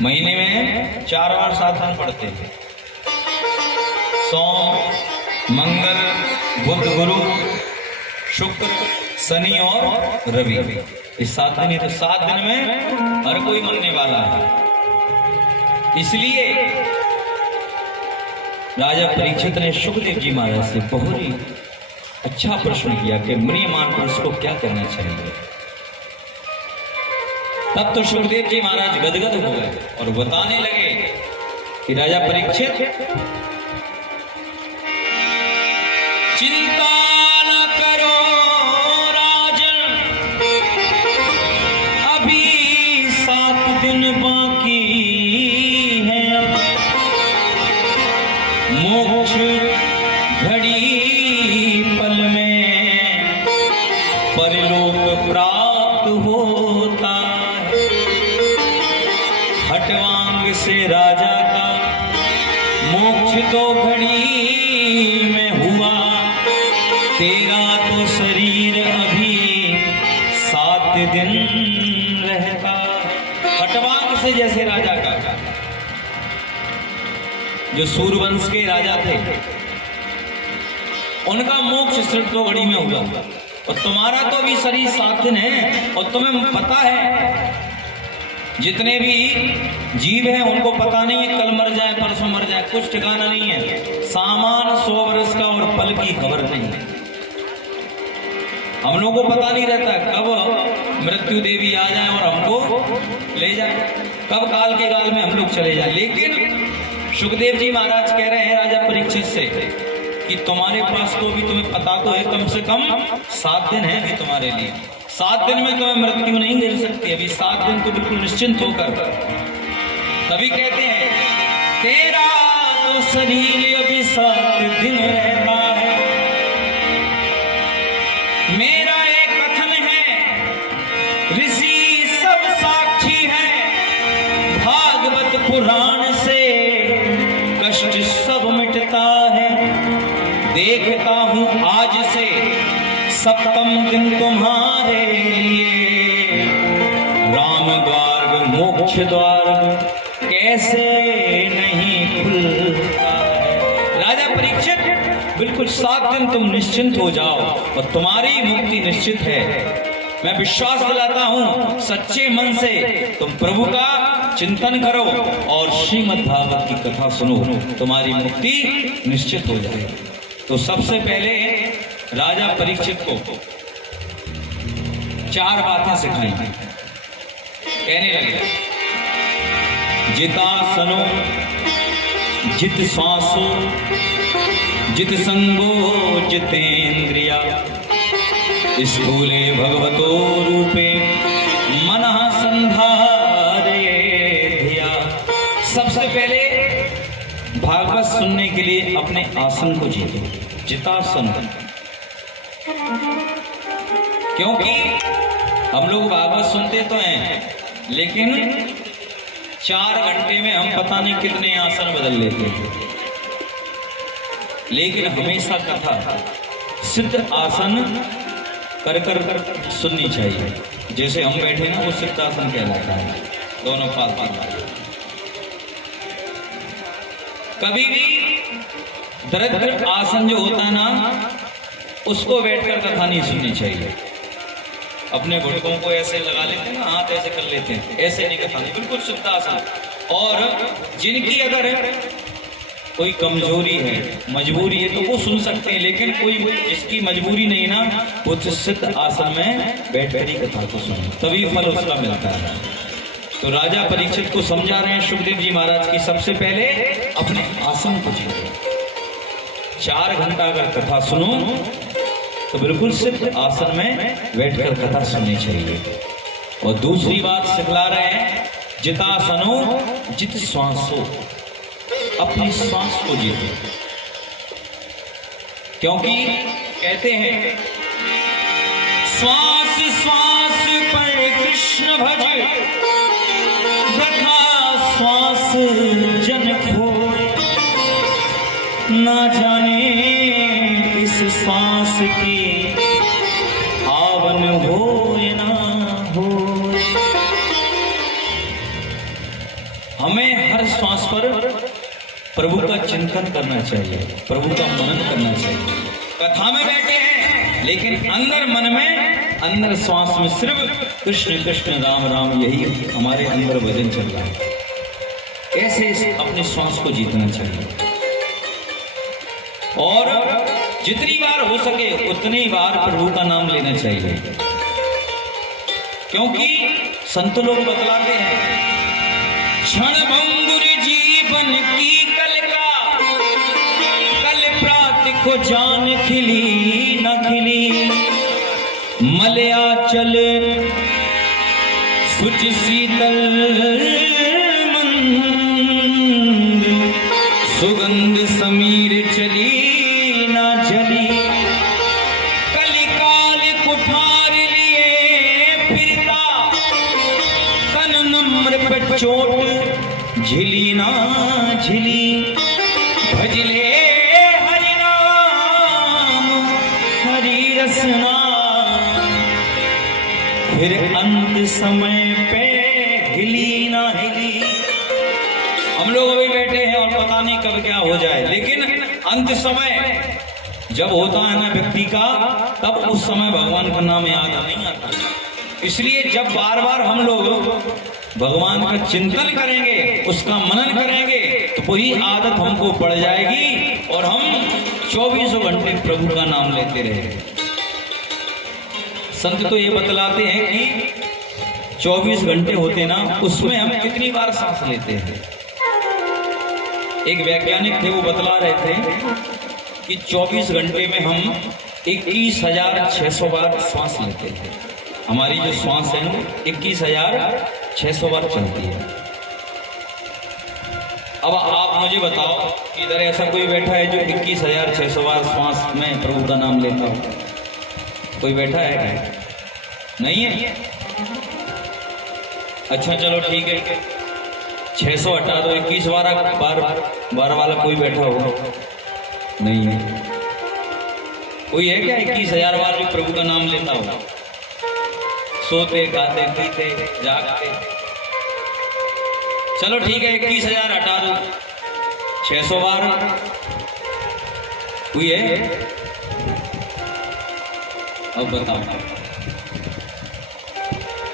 महीने में 4 बार साधन पढ़ते थे। सोम, मंगल, बुध, गुरु, शुक्र, शनि और रवि। इस 7 दिन, तो 7 दिन में हर कोई मरने वाला है। इसलिए राजा परीक्षित ने शुकदेव जी महाराज से बहुत ही अच्छा प्रश्न किया कि म्रियमान पुरुष को क्या करना चाहिए। तब तो शुकदेव जी महाराज गदगद हो गए और बताने लगे कि राजा परीक्षित, चिंता न करो राजन, अभी 7 दिन बाकी है। मोक्ष घड़ी पल में परलोक प्राप्त होता है। हटवांग से राजा का मोक्ष तो घड़ी में हुआ, तेरा तो शरीर अभी 7 दिन रहता। हटवांग से जैसे राजा का, जो सूर्यवंश के राजा थे, उनका मोक्ष सिर्फ 2 घड़ी में हुआ, और तुम्हारा तो अभी शरीर 7 दिन है। और तुम्हें पता है जितने भी जीव हैं उनको पता नहीं है कल मर जाए परसों मर जाए, कुछ ठिकाना नहीं है। सामान 100 वर्ष का और पल की खबर नहीं है। हम लोगों को पता नहीं रहता कब मृत्यु देवी आ जाए और हमको ले जाए, कब काल के गाल में हम लोग चले जाए। लेकिन शुकदेव जी महाराज कह रहे हैं राजा परीक्षित से कि तुम्हारे पास तो भी तुम्हें पता तो है कम से कम 7 दिन है भी तुम्हारे लिए। 7 दिन में तुम्हें मृत्यु नहीं गिर सकती। अभी 7 दिन तो बिल्कुल निश्चिंत होकर, तभी कहते हैं तेरा तो शरीर अभी 7 दिन रहता है। मेरा एक कथन है, ऋषि सब साक्षी है, भागवत पुराण से कष्ट सब मिटता है। देखता हूं आज से 7वें दिन तुम्हारे लिए, राम द्वार मोक्ष द्वार कैसे नहीं खुलता है। राजा परीक्षित बिल्कुल 7 दिन तुम निश्चिंत हो जाओ और तुम्हारी मुक्ति निश्चित है। मैं विश्वास दिलाता हूं सच्चे मन से तुम प्रभु का चिंतन करो और श्रीमद् भागवत की कथा सुनो, तुम्हारी मुक्ति निश्चित हो जाएगी। तो सबसे पहले राजा परीक्षित को 4 बातें सिखाई। कहने लगे, जितासनो, जित श्वासो, जित संगो, जितेन्द्रिया, स्थूले भगवतो रूपे मनः संधारे धिया। सबसे पहले भागवत सुनने के लिए अपने आसन को जीतो, जितासन। क्योंकि हम लोग भागवत सुनते तो हैं, लेकिन 4 घंटे में हम पता नहीं कितने आसन बदल लेते हैं। लेकिन हमेशा कथा सिद्ध आसन कर सुननी चाहिए। जैसे हम बैठे ना, वो सिद्ध आसन कहलाता है, दोनों पास। कभी भी दरिद्र आसन जो होता है ना, उसको बैठकर कथा नहीं सुननी चाहिए। अपने घुटनों को ऐसे लगा लेते हैं ना, हाथ ऐसे कर लेते हैं, ऐसे नहीं कथा नहीं, बिल्कुल सिद्ध आसन। और जिनकी अगर कोई कमजोरी है, मजबूरी है, तो वो सुन सकते हैं। लेकिन कोई जिसकी मजबूरी नहीं ना, वो सिद्ध आसन में बैठकर ही कथा को सुने, तभी फल उसका मिलता है। तो राजा परीक्षित को समझा रहे हैं शुकदेव जी महाराज की, सबसे पहले अपने आसन को जीतो। 4 घंटा अगर कथा सुनो तो बिल्कुल सिद्ध आसन में बैठकर कथा सुननी चाहिए। और दूसरी बात सिखला रहे हैं, जितासनो, जित श्वासो, अपनी श्वास को जीतो। क्योंकि कहते हैं श्वास श्वास पर कृष्ण भज, वृथा श्वास जन खोए, ना जाने किस श्वास की आवन हो ना हो। हमें हर श्वास पर प्रभु का चिंतन करना चाहिए, प्रभु का मनन करना चाहिए। कथा में बैठे हैं लेकिन अंदर मन में, अंदर श्वास में सिर्फ कृष्ण कृष्ण राम राम, यही हमारे अंदर भजन चल रहा है। कैसे अपने श्वास को जीतना चाहिए और जितनी बार हो सके उतनी बार प्रभु का नाम लेना चाहिए, क्योंकि संत लोग बतलाते हैं क्षण भंगुर जीवन की कल का, कल प्रात को जान खिली न खिली, मलयाचल सुच शीतल मंद, सुगंध समीर चली ना चली, कलिकाल कुठार लिए फिरता, तन नम्र पे चोट झिली ना झिली, भजले हरि नाम हरि रसना, फिर अंत समय पे हिली ना हिली। हम लोग अभी बैठे हैं और पता नहीं कब क्या हो जाए, लेकिन अंत समय जब होता है ना व्यक्ति का, तब उस समय भगवान का नाम याद नहीं आता। इसलिए जब बार बार हम लोग भगवान का चिंतन करेंगे, उसका मनन करेंगे, तो वही आदत हमको पड़ जाएगी और हम 24 घंटे प्रभु का नाम लेते रहेंगे। संत तो ये बतलाते हैं कि 24 घंटे होते ना, उसमें हम कितनी बार सांस लेते हैं। एक वैज्ञानिक थे, वो बतला रहे थे कि 24 घंटे में हम 21,600 बार श्वास लेते हैं। हमारी जो श्वास है 21,600 बार चलती है। अब आप मुझे बताओ कि इधर ऐसा कोई बैठा है जो 21,600 बार श्वास में प्रभु का नाम लेता हो? कोई बैठा है क्या? नहीं है? अच्छा चलो ठीक है, 600 हटा दो, 21 बार वाला कोई बैठा हो? नहीं है। कोई है क्या 21,000 बार भी प्रभु का नाम लेता हो? सोते खाते पीते जागते। चलो ठीक है, 21,000 हटा दो, 600 बार कोई है? अब बताओ।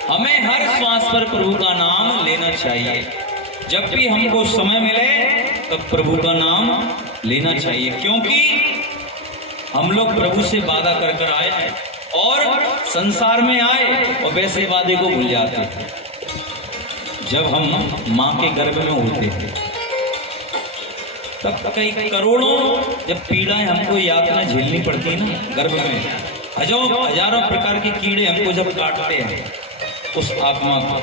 हमें हर श्वास पर प्रभु का नाम लेना चाहिए। जब भी हमको समय मिले तब प्रभु का नाम लेना चाहिए, क्योंकि हम लोग प्रभु से वादा कर कर आए हैं और संसार में आए और वैसे वादे को भूल जाते हैं। जब हम माँ के गर्भ में होते हैं तब कई करोड़ों जब पीड़ाएं हमको यातना झेलनी पड़ती है ना गर्भ में, हजारों प्रकार के कीड़े हमको जब काटते हैं, उस आत्मा को,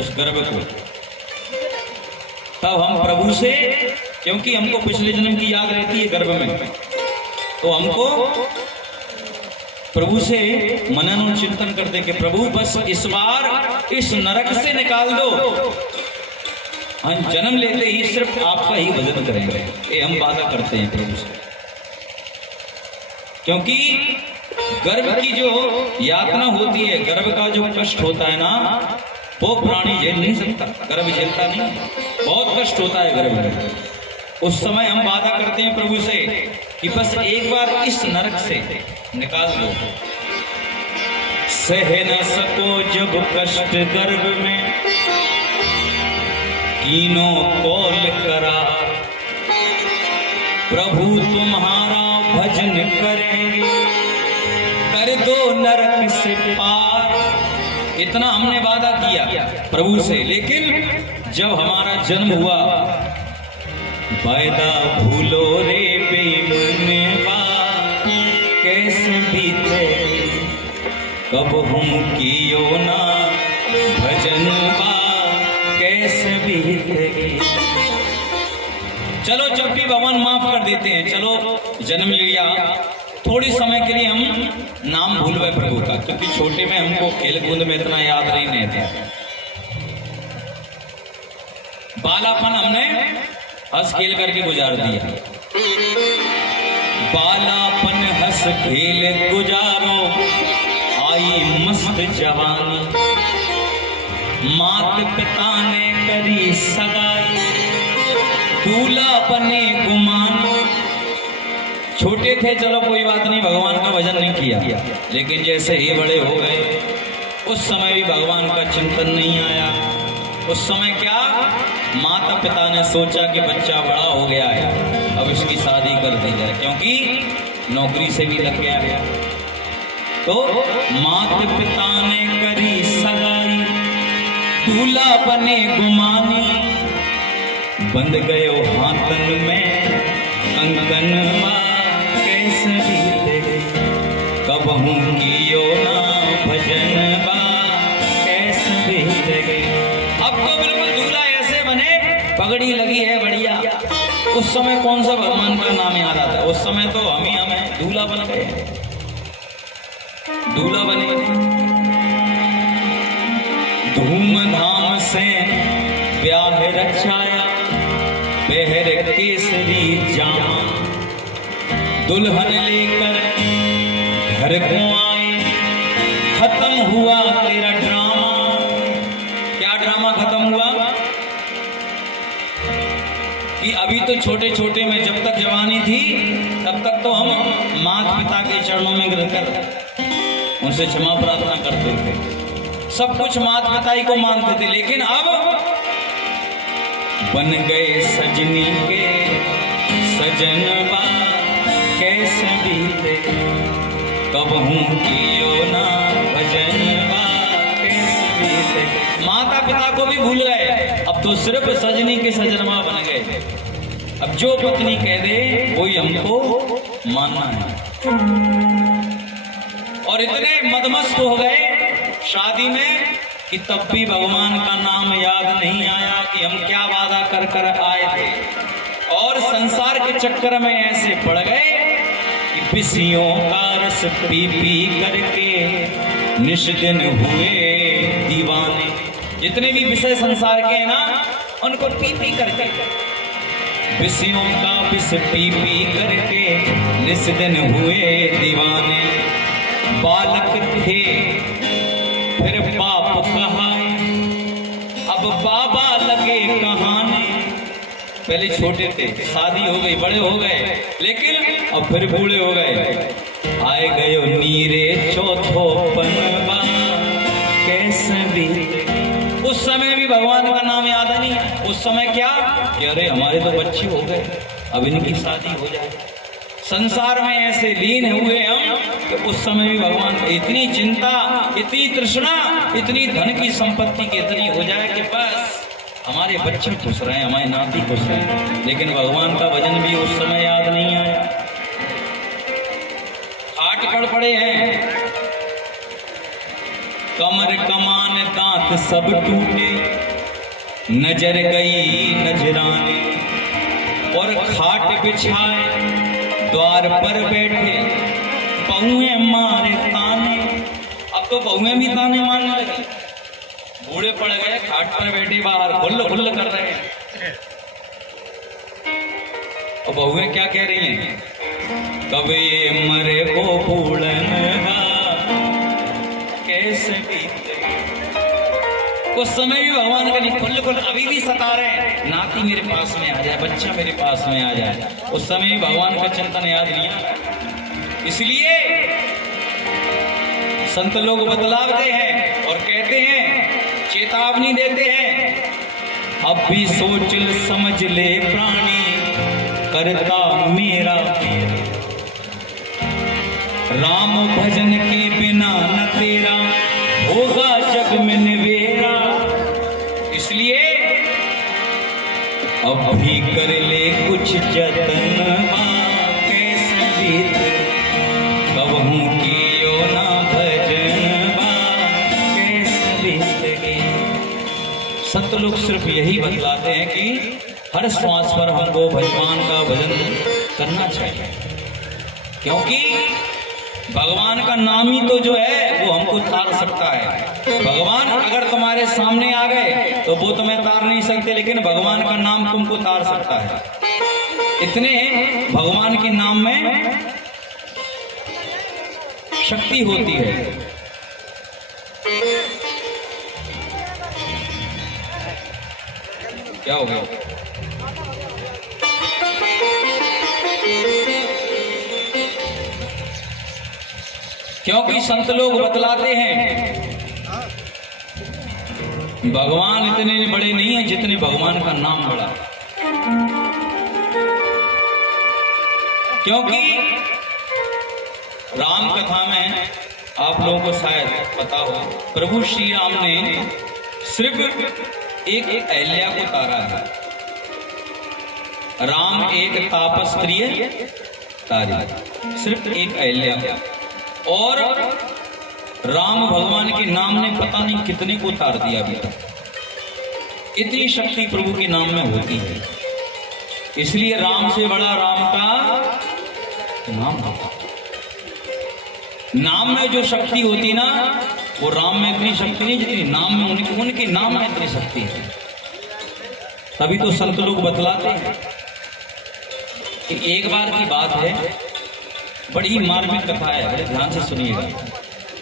उस गर्भ को, तब हम प्रभु से, क्योंकि हमको पिछले जन्म की याद रहती है गर्भ में, तो हमको प्रभु से मनन और चिंतन करते कि प्रभु बस इस बार इस नरक से निकाल दो। हम जन्म लेते ही सिर्फ आपका ही भजन करेंगे, ये हम वादा करते हैं प्रभु से। क्योंकि गर्भ की जो यातना होती है, गर्भ का जो कष्ट होता है ना, वो प्राणी झेल नहीं सकता, गर्भ झेलता नहीं, बहुत कष्ट होता है गर्भ में। उस समय हम वादा करते हैं प्रभु से कि बस एक बार इस नरक से निकाल दो। सह न सको जब कष्ट गर्भ में, तीनों कौल करा, प्रभु तुम्हारा भजन करेंगे, कर दो नरक से पार। इतना हमने वादा किया प्रभु से, लेकिन जब हमारा जन्म हुआ, वायदा भूलो रे बेईमानवा, कैसे बीते कब हम कियो ना भजनवा, कैसे बीते। चलो जब भी भगवान माफ कर देते हैं, चलो जन्म लिया, थोड़ी समय के लिए हम नाम भूल गए प्रभु का, क्योंकि छोटे में हमको खेल कूद में इतना याद नहीं था। बालापन हमने हंस खेल करके गुजार दिया। बालापन हंस खेल गुजारो, आई मस्त जवानी, मात पिता ने कर करी सगाई, दूल्हा बने गुमान। छोटे थे चलो कोई बात नहीं, भगवान का भजन नहीं किया, लेकिन जैसे ही बड़े हो गए उस समय भी भगवान का चिंतन नहीं आया। उस समय क्या, माता पिता ने सोचा कि बच्चा बड़ा हो गया है, अब इसकी शादी कर दी जाए, क्योंकि नौकरी से भी लग गया है। तो माता पिता ने करी सगाई, दूल्हा बने गुमानी, बंध गयो हाथन में कंगनवा, कैसे बीते कबहू कियो ना भजनवा, कैसे बीते। अब तो बिल्कुल दूल्हा ऐसे बने, पगड़ी लगी है बढ़िया। उस समय कौन सा भगवान का नाम याद आता है? उस समय तो हम ही हमें दूल्हा बन गए, दूल्हा बने। धूमधाम से ब्याह रचाया, पहर केसरी जामा, दुल्हन लेकर घर को आए, खत्म हुआ तेरा ड्रामा। क्या ड्रामा खत्म हुआ? कि अभी तो छोटे छोटे में जब तक जवानी थी तब तक तो हम माता पिता के चरणों में गिरकर उनसे क्षमा प्रार्थना करते थे, सब कुछ माता पिता ही को मानते थे। लेकिन अब बन गए सजनी के सजनवा, कैसे बीते कबहू कियो ना भजनवा, कैसे बीते। माता पिता को भी भूल गए, अब तो सिर्फ सजनी के सजनवा बन गए। अब जो पत्नी कह दे वही हमको मानना है। और इतने मदमस्त हो गए शादी में कि तब भी भगवान का नाम याद नहीं आया कि हम क्या वादा कर कर आए थे। और संसार के चक्कर में ऐसे पड़ गए कि विषयों का रस पी पी करके निष्दिन हुए दीवाने। जितने भी विषय संसार के हैं ना, उनको पी पी करके, विषयों का विष पी पी करके निष्दिन हुए दीवाने। बालक थे फिर बाप कहाए, अब बाबा लगे कहाने। पहले छोटे थे, शादी हो गई, बड़े हो गए, लेकिन अब फिर बूढ़े हो गए। आए गयो नीरे चौथो पनवा, कैसे भी। उस समय भी भगवान का नाम याद नहीं। उस समय क्या कि अरे हमारे तो बच्चे हो गए, अब इनकी शादी हो जाए। संसार में ऐसे लीन हुए हम कि उस समय भी भगवान को इतनी चिंता, इतनी तृष्णा, इतनी धन की संपत्ति की इतनी हो जाए कि बस हमारे बच्चे खुश रहे, हमारे नाती खुश रहे। लेकिन भगवान का भजन भी उस समय याद नहीं आया। खाट पड़ पड़े हैं, कमर कमान दांत सब टूटे, नजर गई नजराने। और खाट बिछाए द्वार पर बैठे, बहुएं मारे ताने। अब तो बहुएं भी ताने मारने लगी, बूढ़े पड़ गए, खाट पर बैठे बाहर खुल्ल खुल्ल कर रहे हैं। और बहुएं क्या कह रही हैं? कब ये मरे को बूढ़नगा, कैसे बीते। उस समय भी भगवान का नहीं, खुल्ल खुल्ल अभी भी सता रहे हैं, नाती मेरे पास में आ जाए, बच्चा मेरे पास में आ जाए। उस समय भी भगवान का चिंतन याद नहीं आता। इसलिए संत लोग बतलाते हैं और कहते हैं, चेतावनी देते हैं, अब भी सोच समझ ले प्राणी, करता मेरा राम भजन के बिना न तेरा होगा जग में निवेरा। इसलिए अब भी कर ले कुछ जतन, कैसे बीते कबहू कियो ना भजन, कैसे बीते। संत लोग सिर्फ यही बतलाते हैं कि हर श्वास पर हमको भगवान का भजन करना चाहिए, क्योंकि भगवान का नाम ही तो जो है वो हमको तार सकता है। भगवान अगर तुम्हारे सामने आ गए तो वो तुम्हें तार नहीं सकते, लेकिन भगवान का नाम तुमको तार सकता है। इतने भगवान के नाम में शक्ति होती है। क्या हो गया? क्योंकि संत लोग बतलाते हैं भगवान इतने बड़े नहीं हैं जितने भगवान का नाम बड़ा। क्योंकि राम कथा में आप लोगों को शायद पता हो, प्रभु श्री राम ने सिर्फ एक अहल्या को तारा है। राम एक तापस प्रिय तारी, सिर्फ एक अहल्या को। और राम भगवान के नाम ने पता नहीं कितने को तार दिया अभी तक। इतनी शक्ति प्रभु के नाम में होती है, इसलिए राम से बड़ा राम का नाम होता। नाम में जो शक्ति होती ना, वो राम में इतनी शक्ति नहीं जितनी नाम में उनके नाम में इतनी शक्ति है। तभी तो संत लोग बतलाते हैं कि एक बार की बात है, बड़ी मार्मिक कथा है, बड़े ध्यान से सुनिएगा।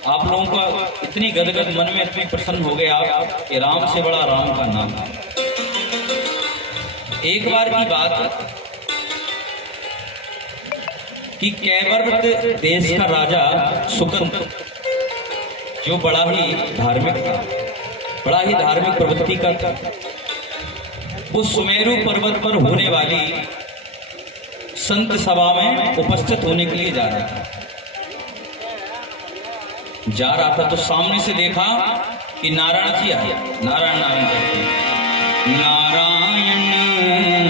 आप लोगों का इतनी गदगद मन में इतनी प्रसन्न हो गए आप कि राम से बड़ा राम का नाम। एक बार की बात कि कैवर्त देश का राजा सुकंद, जो बड़ा ही धार्मिक था, बड़ा ही धार्मिक प्रवृत्ति का था, वो सुमेरु पर्वत पर होने वाली संत सभा में उपस्थित होने के लिए जा रहा था। तो सामने से देखा कि नारायण जी आया। नारायण नारायण करते, नारायण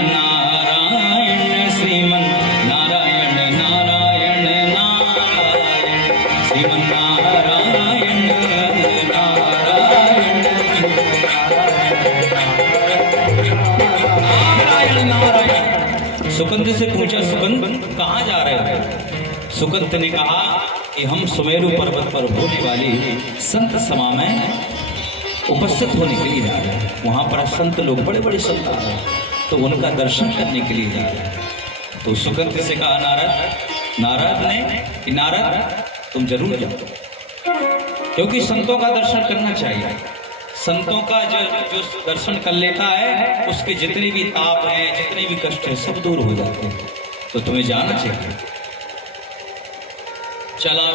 नारायण श्रीमन नारायण नारायण नारायण श्रीमन नारायण नारायण नारायण। सुकंद से पूछा, सुकंद कहाँ जा रहे हो? सुकंद ने कहा कि हम सुमेरु पर्वत पर होने वाली संत सभा में उपस्थित होने के लिए जा रहे हैं। वहाँ पर संत लोग, बड़े बड़े संत आ रहे हैं, तो उनका दर्शन करने के लिए जा रहे हैं। तो सुकंद से कहा नारद ने कि नारद तुम जरूर जाओ, क्योंकि संतों का दर्शन करना चाहिए। संतों का जो दर्शन कर लेता है, उसके जितने भी ताप हैं, जितने भी कष्ट हैं, सब दूर हो जाते हैं। तो तुम्हें जाना चाहिए। चला,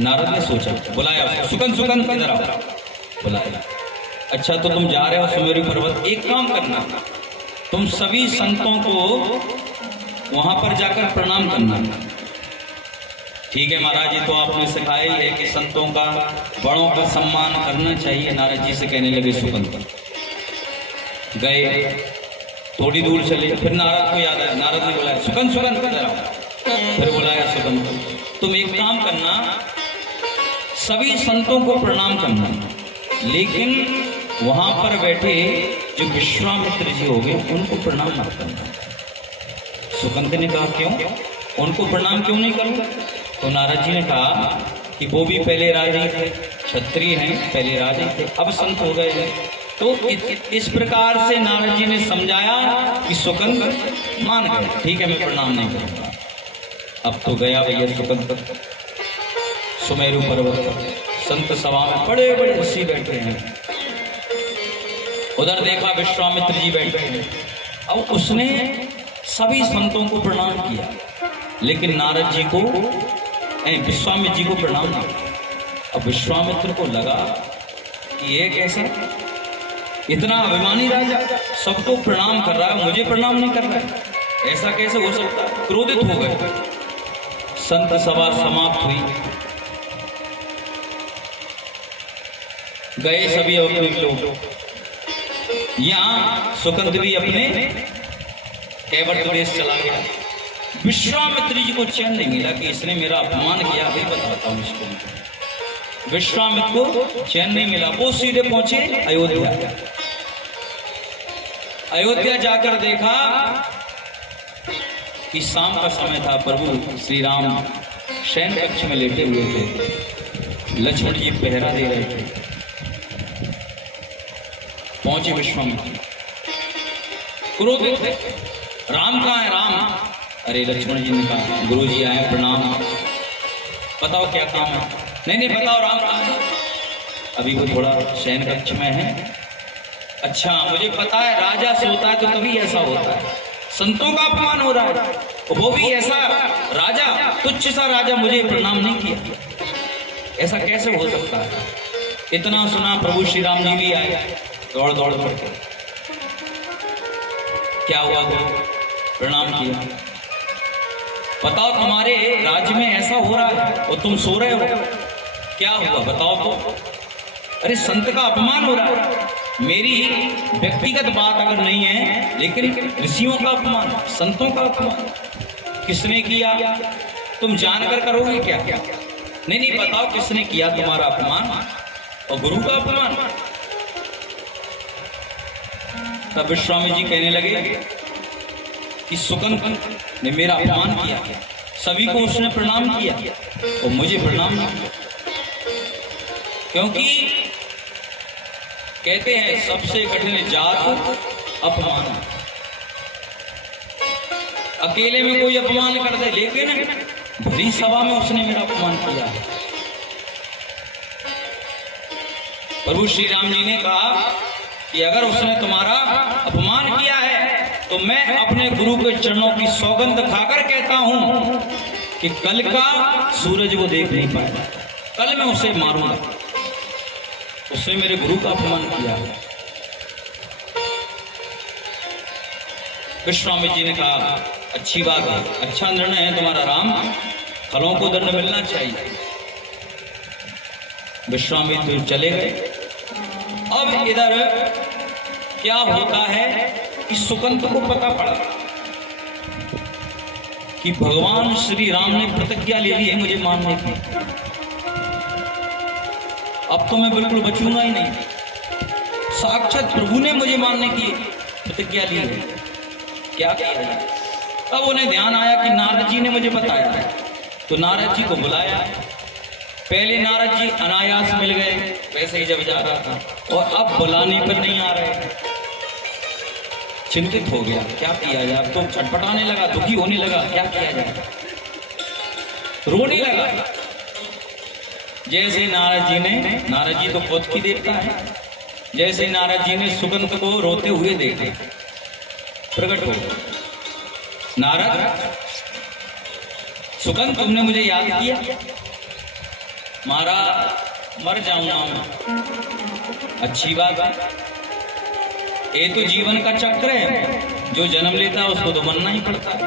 नारद ने सोचा, बुलाया, सुकंद सुकंद इधर आओ, बुलाया। अच्छा तो तुम जा रहे हो सुमेरु पर्वत, एक काम करना, तुम सभी संतों को वहां पर जाकर प्रणाम करना। ठीक है महाराज जी, तो आपने सिखाया ही है कि संतों का, बड़ों का सम्मान करना चाहिए। नारद जी से कहने लगे सुकंद। गए, थोड़ी दूर चले, फिर नारद को याद आया, नारद ने बुलाया, सुकंद सुकंद इधर आओ। फिर बुलाया सुकंद, तुम एक काम करना, सभी संतों को प्रणाम करना, लेकिन वहां पर बैठे जो विश्वामित्र जी हो गए उनको प्रणाम मत करना। सुकंद ने कहा क्यों, उनको प्रणाम क्यों नहीं करूंगा? तो नारद जी ने कहा कि वो भी पहले राजा थे, क्षत्रिय हैं, पहले राजा थे, अब संत हो गए हैं। तो इस प्रकार से नारद जी ने समझाया कि सुकंद मान गए, ठीक है मैं प्रणाम नहीं करूंगा। अब तो गया भैया सुकंद सुमेरु पर्वत पर, संत सभा में बड़े बड़े ऋषि बैठे हैं। उधर देखा विश्वामित्र जी बैठे हैं। अब उसने सभी संतों को प्रणाम किया, लेकिन नारद जी को, विश्वामित्र जी को प्रणाम नहीं किया। अब विश्वामित्र को लगा कि ये कैसा, इतना अभिमानी राजा सबको प्रणाम कर रहा है, मुझे प्रणाम नहीं कर रहा है, ऐसा कैसे हो सकता है? क्रोधित हो गए। संत सभा समाप्त हुई, गए सभी अपने लोग। यहाँ सुकंद भी अपने कैवर्त देश चला गया। विश्वामित्र जी को चैन नहीं मिला कि इसने मेरा अपमान किया, अभी बताता हूँ इसको। विश्वामित्र को चैन नहीं मिला, वो सीधे पहुंचे अयोध्या। अयोध्या जाकर देखा कि शाम का समय था, प्रभु श्री राम शयन कक्ष में लेटे हुए थे, लक्ष्मण जी पहरा दे रहे थे। पहुंचे विश्वामित्र, क्रोधित थे, राम कहाँ है राम? अरे लक्ष्मण जी ने कहा गुरु जी आए, प्रणाम, बताओ क्या काम है? नहीं नहीं बताओ राम कहाँ है? अभी वो थोड़ा शयन कक्ष में है, अच्छा, मुझे पता है राजा सोता है तो तभी ऐसा होता है, संतों का अपमान हो रहा है, वो भी ऐसा राजा, तुच्छ सा राजा मुझे प्रणाम नहीं किया, ऐसा कैसे हो सकता है? इतना सुना, प्रभु श्री राम जी भी आए दौड़ दौड़ करके। क्या हुआ गुरु? प्रणाम किया। बताओ तुम्हारे राज्य में ऐसा हो रहा है और तुम सो रहे हो, क्या हुआ बताओ तो? अरे संत का अपमान हो रहा है। मेरी व्यक्तिगत बात अगर नहीं है, लेकिन ऋषियों का अपमान, संतों का अपमान किसने किया? तुम जानकर करोगे क्या? नहीं नहीं, बताओ किसने किया तुम्हारा अपमान और गुरु का अपमान? तब विश्वामी जी कहने लगे कि सुकंत ने मेरा अपमान किया, सभी को उसने प्रणाम किया और मुझे प्रणाम नहीं किया, क्योंकि कहते हैं सबसे कठिन जात अपमान। अकेले में कोई अपमान कर दे, लेकिन भरी सभा में उसने मेरा अपमान किया। प्रभु श्री राम जी ने कहा कि अगर उसने तुम्हारा अपमान किया है तो मैं अपने गुरु के चरणों की सौगंध खाकर कहता हूं कि कल का सूरज वो देख नहीं पाएगा, कल मैं उसे मारूंगा, उसने मेरे गुरु का अपमान किया। विश्वामित्र जी ने कहा अच्छी बात है, अच्छा निर्णय है तुम्हारा राम, फलों को दंड मिलना चाहिए। विश्वामित्र चले गए। अब इधर क्या होता है कि सुकंत को पता पड़ा कि भगवान श्री राम ने प्रतिज्ञा ले ली है मुझे मारने की, अब तो मैं बिल्कुल बचूंगा ही नहीं, साक्षात प्रभु ने मुझे मारने की प्रतिज्ञा ली है, क्या किया जाए? तब उन्हें ध्यान आया कि नारद जी ने मुझे बताया, तो नारद जी को बुलाया। पहले नारद जी अनायास मिल गए वैसे ही जब जा रहा था, और अब बुलाने पर नहीं आ रहे। चिंतित हो गया, क्या किया जाए? अब तो छटपटाने लगा, दुखी होने लगा, क्या किया जाए? रोने लगा। जैसे नारद जी तो खुद की देवता है, जैसे नारद जी ने सुकंत को रोते हुए देखा, प्रकट हो गया। नारद, सुकंत तुमने मुझे याद किया? महाराज मर जाऊंगा मैं। अच्छी बात है, ये तो जीवन का चक्र है, जो जन्म लेता है उसको तो मरना ही पड़ता है।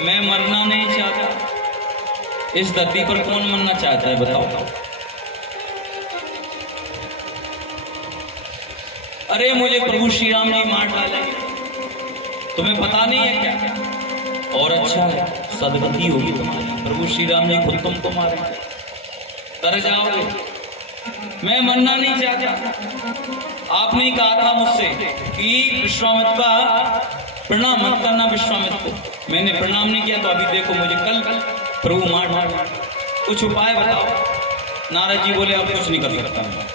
मैं मरना नहीं चाहता, इस धरती पर कौन मरना चाहता है बताओ? अरे मुझे प्रभु श्री राम जी मार डालेंगे, तुम्हें पता नहीं है क्या? और अच्छा है, सदगति होगी तुम्हारी, प्रभु श्री राम जी खुद तुमको मारेंगे, तर जाओगे। मैं मरना नहीं चाहता। आपने कहा था मुझसे कि विश्वामित्र का प्रणाम मत करना, विश्वामित्र को मैंने प्रणाम नहीं किया, तो अभी देखो मुझे कल प्रभु मार डाल, कुछ उपाय बताओ। नारद जी बोले अब कुछ नहीं कर सकता मैं।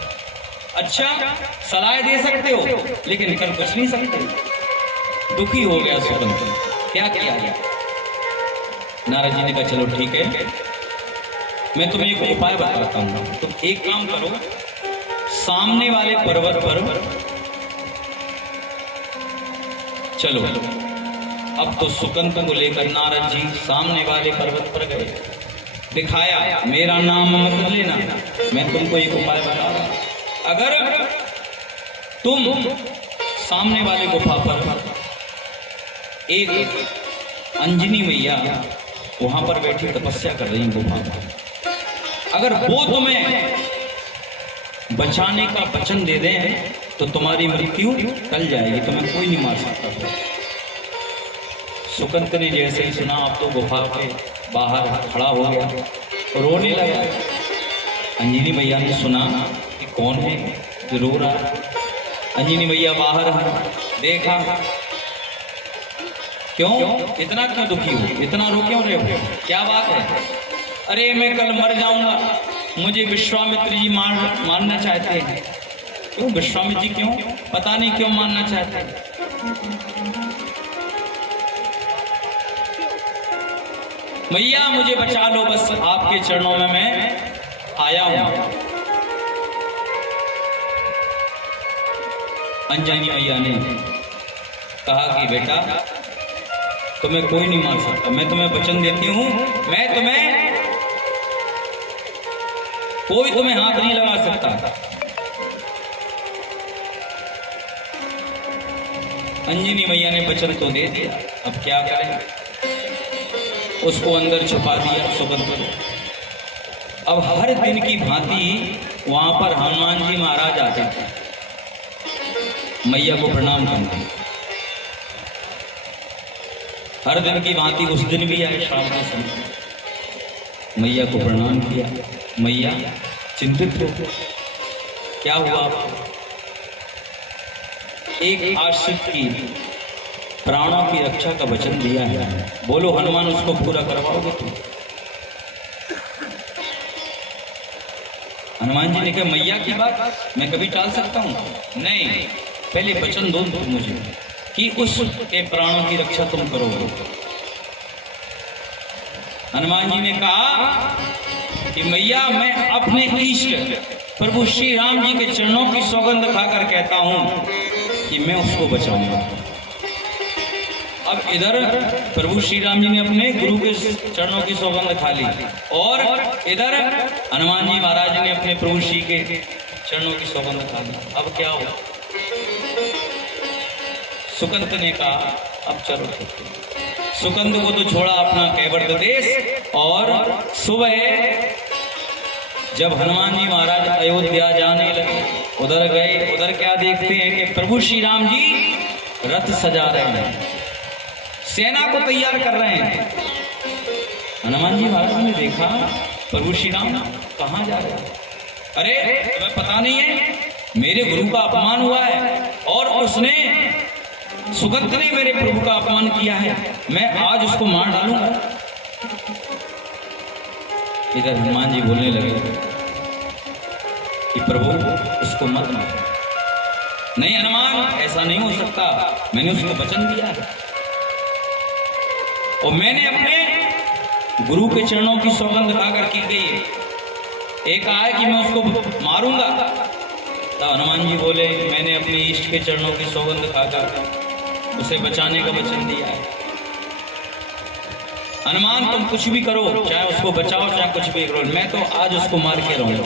अच्छा, सलाह दे सकते हो लेकिन कर कुछ नहीं सकते। दुखी हो गया सुकंत, क्या किया गया? नारद जी ने कहा चलो ठीक है, मैं तुम्हें एक उपाय बताता हूँ, तुम एक काम करो, सामने वाले पर्वत पर चलो। अब तो सुकंत को लेकर नारद जी सामने वाले पर्वत पर गए, दिखाया मेरा नाम मत लेना, मैं तुमको एक उपाय बता रहा हूं। अगर तुम सामने वाले गुफा पर, एक अंजनी मैया वहां पर बैठी तपस्या कर रही गुफा पर, अगर वो तुम्हें बचाने का वचन दे दें तो तुम्हारी मृत्यु टल जाएगी, तुम्हें कोई नहीं मार सकता। सुकंत ने जैसे ही सुना, अब तो गुफा के बाहर खड़ा हो गया, रोने लगा। अंजनी मैया ने सुना कि कौन है जो रो रहा है। अंजनी मैया बाहर देखा, क्यों इतना क्यों दुखी हो, इतना रो क्यों रहे हो, क्या बात है? अरे मैं कल मर जाऊंगा, मुझे विश्वामित्र जी मारना चाहते हैं। क्यों विश्वामित्र जी क्यों? पता नहीं क्यों मारना चाहते हैं। मैया मुझे बचा लो, बस आपके चरणों में मैं आया हूं। अंजनी मैया ने कहा कि बेटा तुम्हें कोई नहीं मार सकता, मैं तुम्हें वचन देती हूं, कोई तुम्हें हाथ नहीं लगा सकता। अंजनी मैया ने वचन तो दे दिया, अब क्या करें, उसको अंदर छुपा दिया सुगंध को। अब हर दिन की भांति वहां पर हनुमान जी महाराज आते थे मैया को प्रणाम करते। हर दिन की भांति उस दिन भी आए शाम के समय, मैया को प्रणाम किया। मैया चिंतित हो, क्या हुआ आपको? एक आश्रित की प्राणों की रक्षा का वचन दिया है, बोलो हनुमान उसको पूरा करवाओगे तुम? हनुमान जी ने कहा मैया की बात मैं कभी टाल सकता हूं? नहीं, पहले वचन दो तुम मुझे कि उसके प्राणों की रक्षा तुम करोगे। हनुमान जी ने कहा कि मैया मैं अपने इष्ट प्रभु श्री राम जी के चरणों की सौगंध खाकर कहता हूं कि मैं उसको बचाऊंगा। अब इधर प्रभु श्री राम जी ने अपने गुरु के चरणों की सौगंध खा ली और इधर हनुमान जी महाराज ने अपने प्रभु श्री के चरणों की सौगंध खा ली। अब क्या हुआ? सुकंत ने कहा अब चलो। सुकंद को तो छोड़ा अपना कैवर्त देश और सुबह जब हनुमान जी महाराज अयोध्या जाने लगे, उधर गए, उधर क्या देखते हैं कि प्रभु श्री राम जी रथ सजा रहे हैं, सेना को तैयार कर रहे हैं। हनुमान जी महाराज ने देखा प्रभु श्री राम कहाँ जा रहे हैं? अरे तुम्हें पता नहीं है मेरे गुरु का अपमान हुआ है और उसने सुगंध ने मेरे प्रभु का अपमान किया है, मैं आज उसको मार डालूंगा। इधर हनुमान जी बोलने लगे कि प्रभु उसको मत मारो। नहीं हनुमान, ऐसा नहीं हो सकता, मैंने उसको वचन दिया है और मैंने अपने गुरु के चरणों की सौगंध खाकर की गई, एक कहा है कि मैं उसको मारूंगा। तब हनुमान जी बोले मैंने अपने इष्ट के चरणों की सौगंध खाकर उसे बचाने का वचन दिया है। हनुमान तुम कुछ भी करो, चाहे उसको बचाओ चाहे कुछ भी करो, मैं तो आज उसको मार के रहूंगा।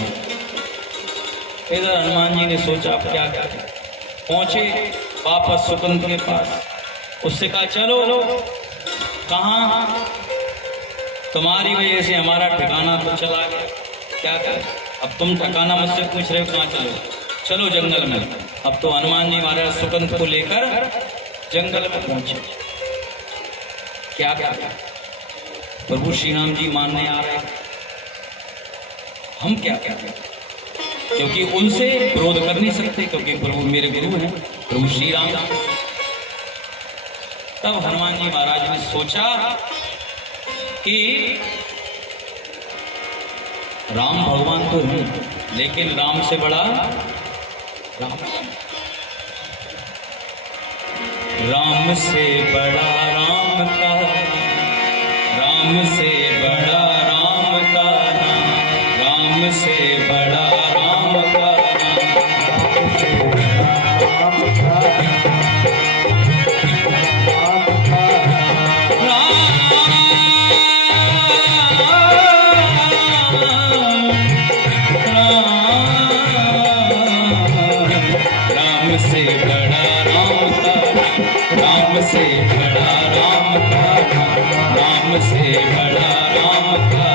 इधर हनुमान जी ने सोचा अब क्या करें। पहुंचे वापस सुकंद के पास, उससे कहा चलो कहाँ, तुम्हारी वजह से हमारा ठिकाना तो चला गया, क्या करें? अब तुम ठिकाना मुझसे पूछ रहे हो कहाँ चलो? चलो जंगल में। अब तो हनुमान जी महाराज सुकंद को लेकर जंगल में पहुंचे। क्या क्या प्रभु श्री राम जी मानने आ रहे हैं, हम क्या क्या, क्योंकि उनसे विरोध कर नहीं सकते, क्योंकि प्रभु मेरे गुरु हैं प्रभु श्री राम। तब हनुमान जी महाराज ने सोचा कि राम भगवान तो हैं, लेकिन राम से बड़ा राम से बड़ा राम का, राम से बड़ा राम का नाम, राम से बड़ा राम का राम से बड़ा राम का, राम से बड़ा राम का, राम से बड़ा राम का।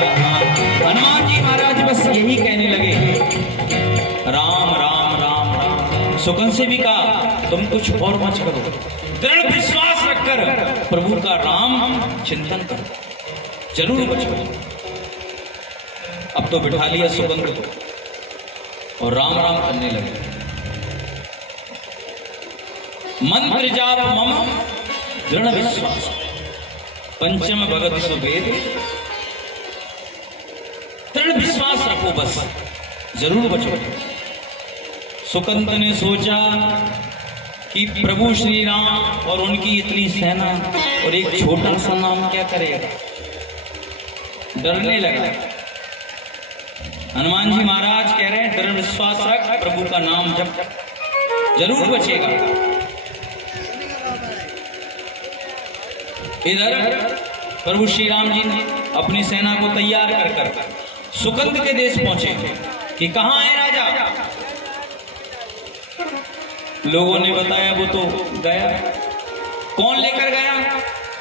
हनुमान जी महाराज बस यही कहने लगे राम राम राम राम। सुकन से भी कहा तुम कुछ और मत करो, दृढ़ विश्वास रखकर प्रभु का राम चिंतन करो, जरूर बचो। अब तो बिठा लिया सुगंध को और राम राम करने लगे। मंत्र जाप मम दृढ़ विश्वास, पंचम भगत सुवेद, दृढ़ विश्वास रखो, बस जरूर बचो। सुकंद ने सोचा कि प्रभु श्री राम और उनकी इतनी सेना और एक छोटा सा नाम क्या करेगा, डरने लगा। हनुमान जी महाराज कह रहे हैं दृढ़ विश्वास रख, प्रभु का नाम जप। जरूर बचेगा। इधर प्रभु श्री राम जी ने अपनी सेना को तैयार कर सुकंद के देश पहुंचे कि कहां है राजा। लोगों ने बताया वो तो गया। कौन लेकर गया?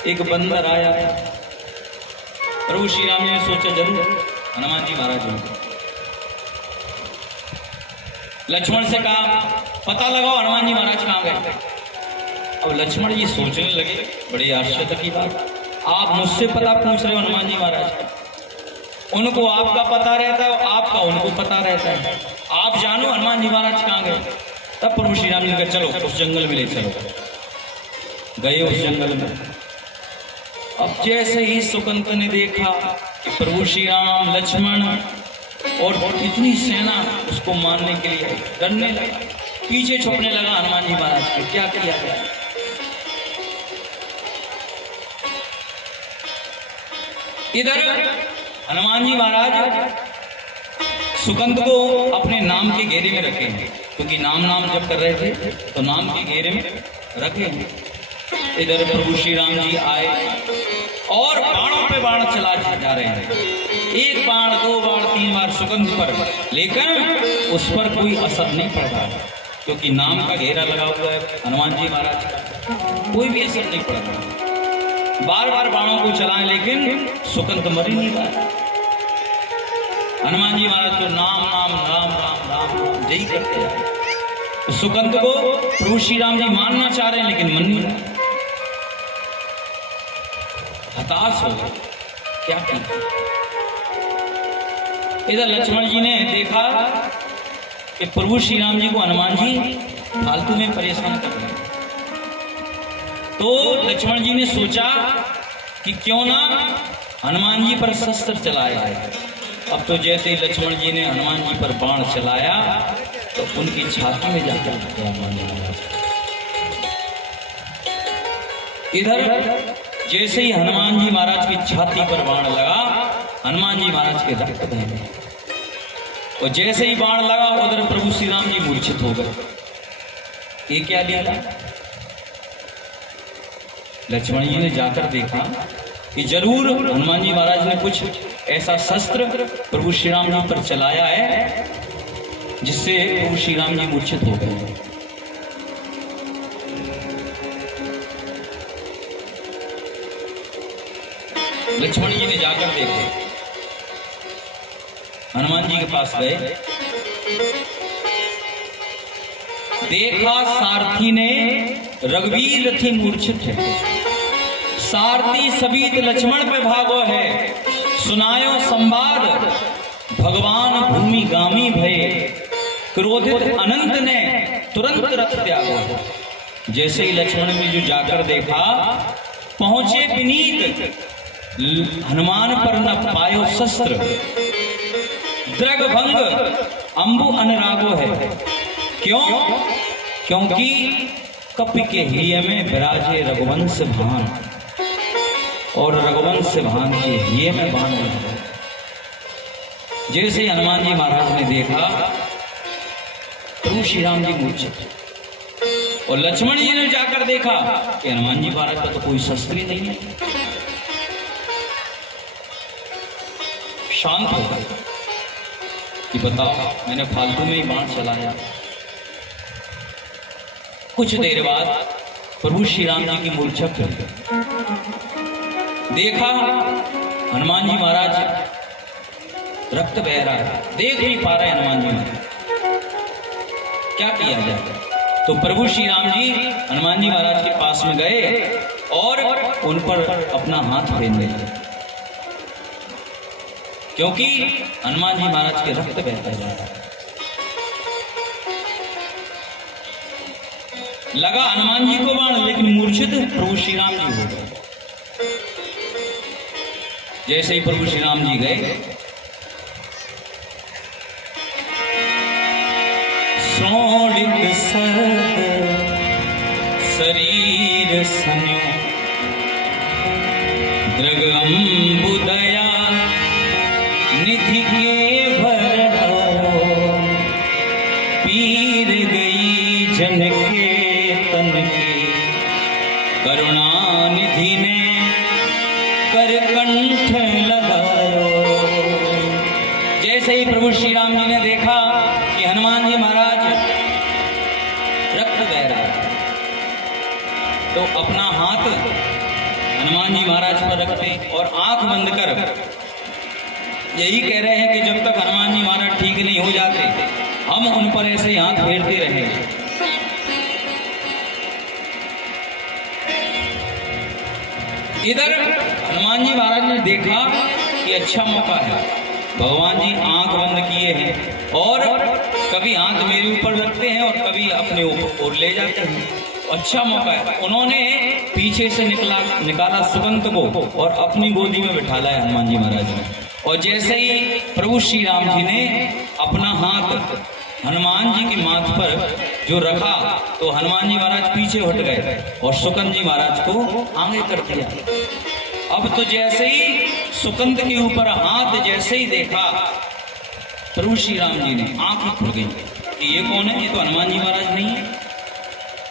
एक बंदर आया। प्रभु श्री राम जी ने सोचा जरूर हनुमान जी महाराज होंगे। लक्ष्मण से कहा पता लगाओ हनुमान जी महाराज कहां गए। अब लक्ष्मण जी सोचने लगे, बड़ी आश्चर्य की बात, आप मुझसे पता पूछ रहे हो हनुमान जी महाराज का? उनको आपका पता रहता है, आपका उनको पता रहता है। आप जानो हनुमान जी महाराज कहां गए। तब प्रभु श्री राम जी ने कहा चलो उस जंगल में ले चलो। गए उस जंगल में। अब जैसे ही सुकंत ने देखा कि प्रभु श्री राम, लक्ष्मण और इतनी सेना उसको मारने के लिए आई, डरने लगा, पीछे छुपने लगा हनुमान जी महाराज के। क्या किया गया? इधर हनुमान जी महाराज सुकंत को अपने नाम के घेरे में रखे हैं, क्योंकि नाम जब कर रहे थे तो नाम के घेरे में रखे हैं। इधर प्रभु श्री राम जी आए और बाणों पे बाण चला जा रहे हैं। एक बाण, दो बाण, तीन बार सुकंत पर, लेकिन उस पर कोई असर नहीं पड़ रहा, क्योंकि नाम का घेरा लगा हुआ है हनुमान जी महाराज का, कोई भी असर नहीं पड़ रहा। बार बार बाणों को चलाएं लेकिन सुकंत मर ही नहीं रहा। हनुमान जी महाराज तो नाम नाम राम राम राम राम यही करते जाए। सुकंत को प्रभु श्री राम जी मारना चाह रहे हैं लेकिन मन नहीं रहा। हताश हो गए, क्या किया? इधर लक्ष्मण जी ने देखा कि प्रभु श्री राम जी को हनुमान जी फालतू में परेशान कर रहे हैं। तो लक्ष्मण जी ने सोचा कि क्यों ना हनुमान जी पर शस्त्र चलाया जाए। अब तो जैसे ही लक्ष्मण जी ने हनुमान जी पर बाण चलाया तो उनकी छाती में जाकर हनुमान जी महाराज। इधर जैसे ही हनुमान जी महाराज की छाती पर बाण लगा, हनुमान जी महाराज के रक्त बह गए। और जैसे ही बाण लगा उधर प्रभु श्री राम जी मूर्छित हो गए। ये क्या लिया? लक्ष्मण जी ने जाकर देखा कि जरूर हनुमान जी महाराज ने कुछ ऐसा शस्त्र प्रभु श्री राम जी पर चलाया है जिससे प्रभु श्री राम जी मूर्छित हो गए। लक्ष्मण जी ने जाकर देखा, हनुमान जी के पास गए, देखा सारथी ने रघुवीर रथी मूर्छित है। सारथी सबित लक्ष्मण पे भागो है, सुनायो संवाद भगवान भूमि गामी भय। क्रोधित अनंत ने तुरंत रथ त्यागो। जैसे ही लक्ष्मण ने जो जाकर देखा, पहुंचे विनीत हनुमान पर न पायो शस्त्र। द्रग भंग अंबु अनुरागो है। क्यों? क्योंकि कपि के हृदय में विराजे रघुवंश भान, और रघुवंश भान के हृदय में बाण लगा। जैसे हनुमान जी महाराज ने देखा प्रभु श्री राम जी मूर्छित, और लक्ष्मण जी ने जाकर देखा कि हनुमान जी महाराज का तो कोई शस्त्र ही नहीं है। शांत हो गए कि बताओ मैंने फालतू में ही बाण चलाया। कुछ देर बाद प्रभु श्री राम जी की मूर्छा खुल गई। देखा हनुमान जी महाराज रक्त बह रहा है, देख नहीं पा रहे हनुमान जी महाराज। क्या किया जाए? तो प्रभु श्री राम जी हनुमान जी महाराज के पास में गए और उन पर अपना हाथ फेरने लगे, क्योंकि हनुमान जी महाराज के रक्त बहता जा रहा है। लगा हनुमान जी को बाण, लेकिन मूर्छित प्रभु श्री राम जी हो गए। जैसे ही प्रभु श्री राम जी गए, सोणित शरीर सन्यो द्रग अंबुदया निधि के भर पीर गई जन के तन की, करुणा निधि ने कर कंठ लगायो। जैसे ही प्रभु श्री राम जी ने देखा कि हनुमान जी महाराज रक्त बह रहा है, तो अपना हाथ हनुमान जी महाराज पर रखते और आंख बंद कर यही कह रहे हैं कि जब तक हनुमान जी महाराज ठीक नहीं हो जाते हम उन पर ऐसे ही हाथ फेरते रहेंगे। इधर हनुमान जी महाराज ने देखा कि अच्छा मौका है, भगवान जी आंख बंद किए हैं और कभी हाथ मेरे ऊपर रखते हैं और कभी अपने ऊपर ले जाते हैं, अच्छा मौका है। उन्होंने पीछे से निकाला सुकंत को और अपनी गोदी में बिठा लाया हनुमान जी महाराज ने। और जैसे ही प्रभु श्री राम जी ने अपना हाथ हनुमान जी की माथ पर जो रखा तो हनुमान जी महाराज पीछे हट गए और सुकंत जी महाराज को आगे कर दिया। अब तो जैसे ही सुकंत के ऊपर हाथ जैसे ही देखा प्रभु श्री राम जी ने आंखें खुल गई कि ये कौन है, ये तो हनुमान जी महाराज नहीं है।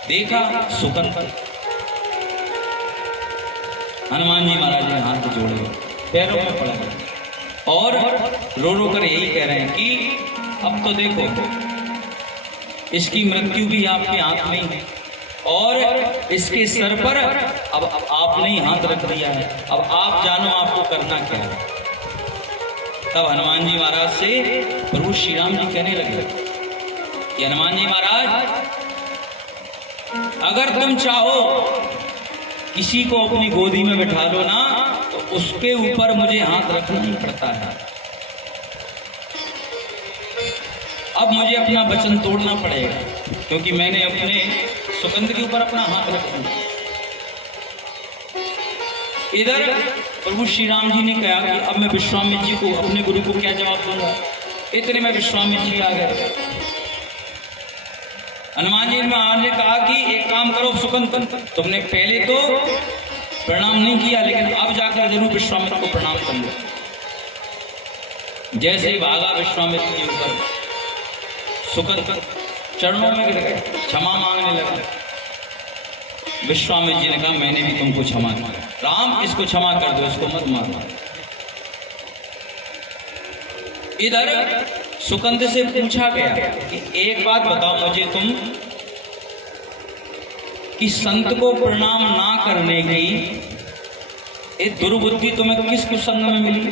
देखा सुकंत, हनुमान जी महाराज ने हाथ जोड़े पैरों में पड़ गए और रो रो कर यही कह रहे हैं कि अब तो देखो इसकी मृत्यु भी आपके हाथ में है और इसके सर पर अब आपने ही हाथ रख दिया है, अब आप जानो आपको करना क्या है। तब हनुमान जी महाराज से प्रभु श्री राम जी कहने लगे कि हनुमान जी महाराज, अगर तुम चाहो किसी को अपनी गोदी में बिठा लो ना तो उसके ऊपर मुझे हाथ रखना ही पड़ता है। अब मुझे अपना वचन तोड़ना पड़ेगा क्योंकि मैंने अपने सुकंद के ऊपर अपना हाथ रख दिया। इधर प्रभु श्री राम जी ने कहा कि अब मैं विश्वामित्र जी को, अपने गुरु को क्या जवाब दूंगा। इतने में विश्वामित्र जी आ गए। हनुमान जी ने कहा कि एक काम करो सुकंद, तुमने पहले तो प्रणाम नहीं किया लेकिन अब जाकर जरूर विश्वामित्र को प्रणाम कर लो। जैसे ही भागा विश्वामित्र के ऊपर, सुकंद चरणों में गिर गए, क्षमा मांगने लगा। विश्वामित्र जी ने कहा मैंने भी तुमको क्षमा किया, राम इसको क्षमा कर दो, इसको मत मारो। इधर सुकंद से पूछा गया कि एक बात बताओ मुझे तुम कि संत को प्रणाम ना करने की ये दुर्बुद्धि तुम्हें किस कुसंग में मिली।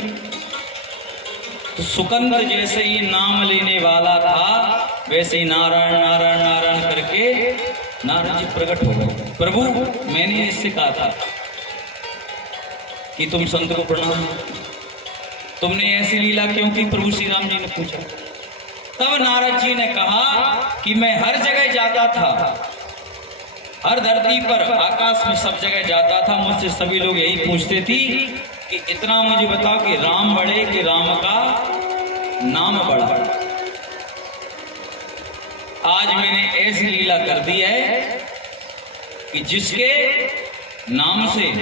तो सुकंद जैसे ही नाम लेने वाला था वैसे ही नारायण नारायण नारायण करके नारायण जी प्रकट हो गए। प्रभु मैंने इससे कहा था कि तुम संत को प्रणाम, तुमने ऐसी लीला क्यों की। प्रभु श्री राम जी ने पूछा। तब नारद जी ने कहा कि मैं हर जगह जाता था, हर धरती पर आकाश में सब जगह जाता था, मुझसे सभी लोग यही पूछते थी कि इतना मुझे बताओ कि राम बड़े कि राम का नाम बड़ा। आज मैंने ऐसी लीला कर दी है कि जिसके नाम से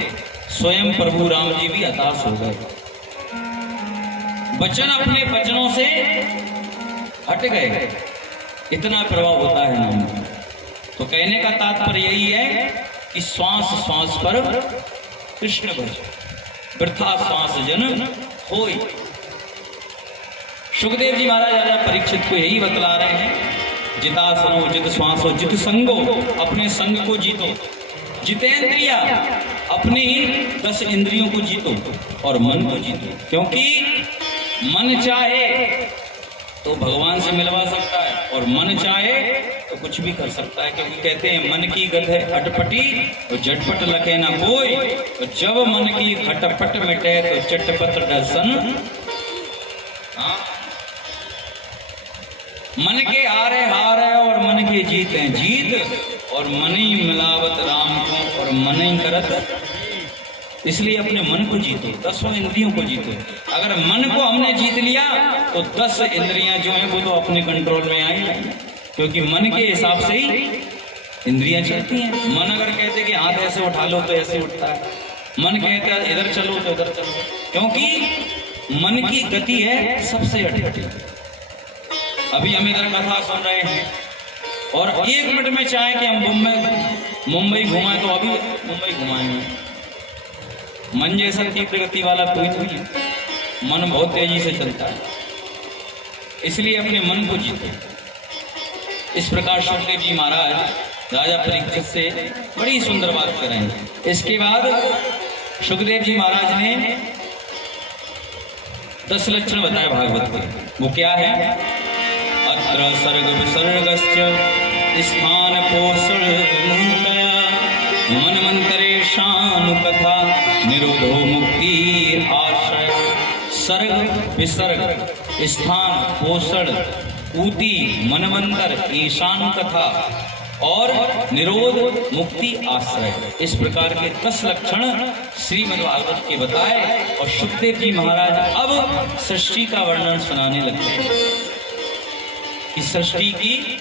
स्वयं प्रभु राम जी भी हताश हो गए, वचन अपने वचनों से हट गए। इतना प्रभाव होता है नाम का। तो कहने का तात्पर्य यही है कि श्वास श्वास पर कृष्ण भज, वृथा श्वास जन होई। सुखदेव जी महाराज राजा परीक्षित को यही बतला रहे हैं, जितासनो जित श्वासो जित संगो, अपने संग को जीतो। जितेंद्रिया, अपनी 10 इंद्रियों को जीतो और मन को जीतो, क्योंकि मन चाहे तो भगवान से मिलवा सकता है और मन चाहे तो कुछ भी कर सकता है। क्योंकि कहते हैं मन की गत है अटपटी तो झटपट लखे ना कोई, तो जब मन की खटपट मिटे तो चटपट दर्शन। हाँ, मन के हारे हारे और मन के जीते जीत, और मन ही मिलावत राम को और मन ही करत। इसलिए अपने मन को जीतो, 10 इंद्रियों को जीतो। अगर मन को हमने जीत लिया तो 10 इंद्रियां जो हैं वो तो अपने कंट्रोल में आई, क्योंकि मन के हिसाब से ही इंद्रियां चलती हैं। मन अगर कहते कि हाथ ऐसे उठा लो तो ऐसे उठता है, मन कहते हैं इधर चलो तो इधर चलो, क्योंकि मन की गति है सबसे अटपटी। अभी हम इधर कथा सुन रहे हैं, और 1 मिनट में चाहे कि हम मुंबई घुमाएं तो अभी मुंबई घुमाएंगे। मन जैसा तीव्र गति वाला कोई नहीं है, मन बहुत तेजी से चलता है, इसलिए अपने मन को जीते। इस प्रकार सुखदेव जी महाराज राजा परीक्षित से बड़ी सुंदर बात कर रहे हैं। इसके बाद सुखदेव जी महाराज ने 10 लक्षण बताए भागवत के। वो क्या है? अत्र सर्ग विसर्गस्य स्थान पोषण मनमंतरेशानुकथा निरोधो मुक्ति आश्रय। सर्ग विसर्ग, स्थान पोषण, ऊती, मनमंतर, ईशान कथा और निरोध मुक्ति आश्रय, इस प्रकार के 10 लक्षण श्रीमद्भागवत के बताए। और सुखदेव जी महाराज अब सृष्टि का वर्णन सुनाने लगते हैं कि सृष्टि की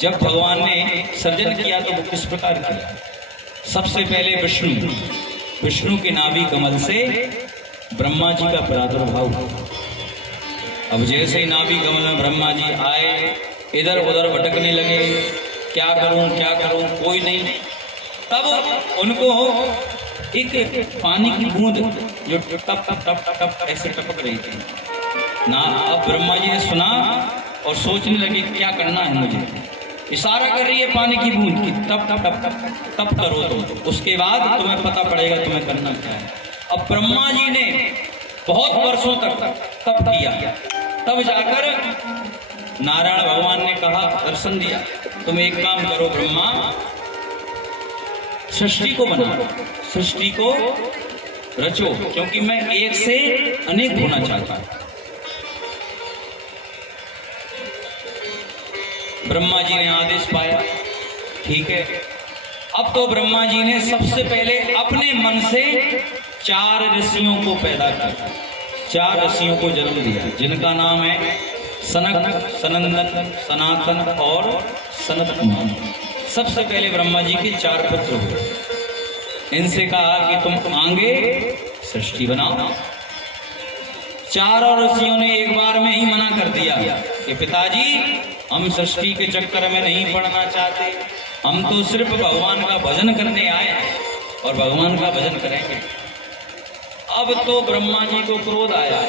जब भगवान ने सर्जन किया तो वो किस प्रकार किया। सबसे पहले विष्णु के नाभि कमल से ब्रह्मा जी का प्रादुर्भाव हुआ। अब जैसे ही नाभि कमल में ब्रह्मा जी आए, इधर उधर भटकने लगे, क्या करूं कोई नहीं। तब उनको एक पानी की बूंद जो टप टप टप टप ऐसे टपक रही थी ना। अब ब्रह्मा जी ने सुना और सोचने लगे क्या करना है मुझे। इशारा कर रही है पानी की बूंद की, टप टप टप टप टप करो तुम, उसके बाद तुम्हें पता पड़ेगा तुम्हें करना क्या है। अब ब्रह्मा जी ने बहुत वर्षों तक तप किया, तब जाकर नारायण भगवान ने कहा, दर्शन दिया, तुम एक काम करो ब्रह्मा, सृष्टि को बनाओ, सृष्टि को रचो, क्योंकि मैं एक से अनेक होना चाहता हूं। ब्रह्मा जी ने आदेश पाया, ठीक है। अब तो ब्रह्मा जी ने सबसे पहले अपने मन से 4 ऋषियों को पैदा किया, 4 ऋषियों को जन्म दिया, जिनका नाम है सनक, सनंदन, सनातन और सनत कुमार। सबसे पहले ब्रह्मा जी के 4 पुत्र हुए। इनसे कहा कि तुम आगे सृष्टि बनाओ। 4 ऋषियों ने एक बार में ही मना कर दिया कि पिताजी हम सृष्टि के चक्कर में नहीं पड़ना चाहते, हम तो सिर्फ भगवान का भजन करने आए हैं और भगवान का भजन करेंगे। अब तो ब्रह्मा जी को क्रोध आया,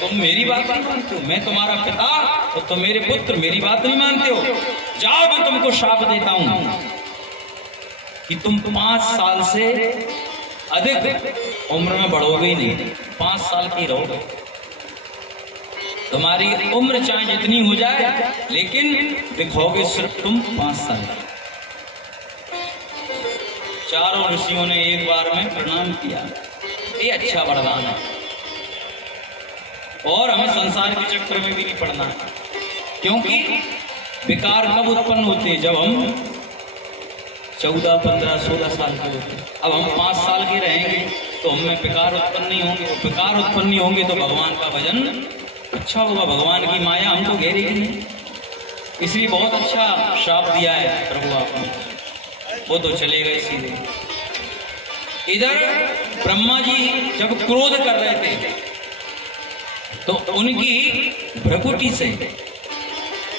तुम मेरी बात नहीं मानते हो, मैं तुम्हारा पिता और तुम मेरे पुत्र, मेरी बात नहीं मानते हो, जाओ मैं तुमको श्राप देता हूं कि तुम 5 साल से अधिक उम्र में बढ़ोगे ही नहीं, 5 साल की रहोगे। तुम्हारी उम्र चाहे जितनी हो जाए, लेकिन दिखोगे सिर्फ तुम 5 साल। 4 ऋषियों ने एक बार में प्रणाम किया, ये अच्छा वरदान है और हमें संसार के चक्कर में भी नहीं पड़ना है, क्योंकि विकार कब उत्पन्न होते हैं? जब हम 14, 15, 16 साल के होते हैं। अब हम 5 साल के रहेंगे तो हमें विकार उत्पन्न नहीं होंगे, और विकार उत्पन्न नहीं होंगे तो भगवान का भजन अच्छा होगा, भगवान की माया हमको घेरेगी नहीं। इसलिए बहुत अच्छा श्राप दिया है प्रभु आपने, वो तो चले गए सीधे। इधर ब्रह्मा जी जब क्रोध कर रहे थे तो उनकी भ्रकुटी से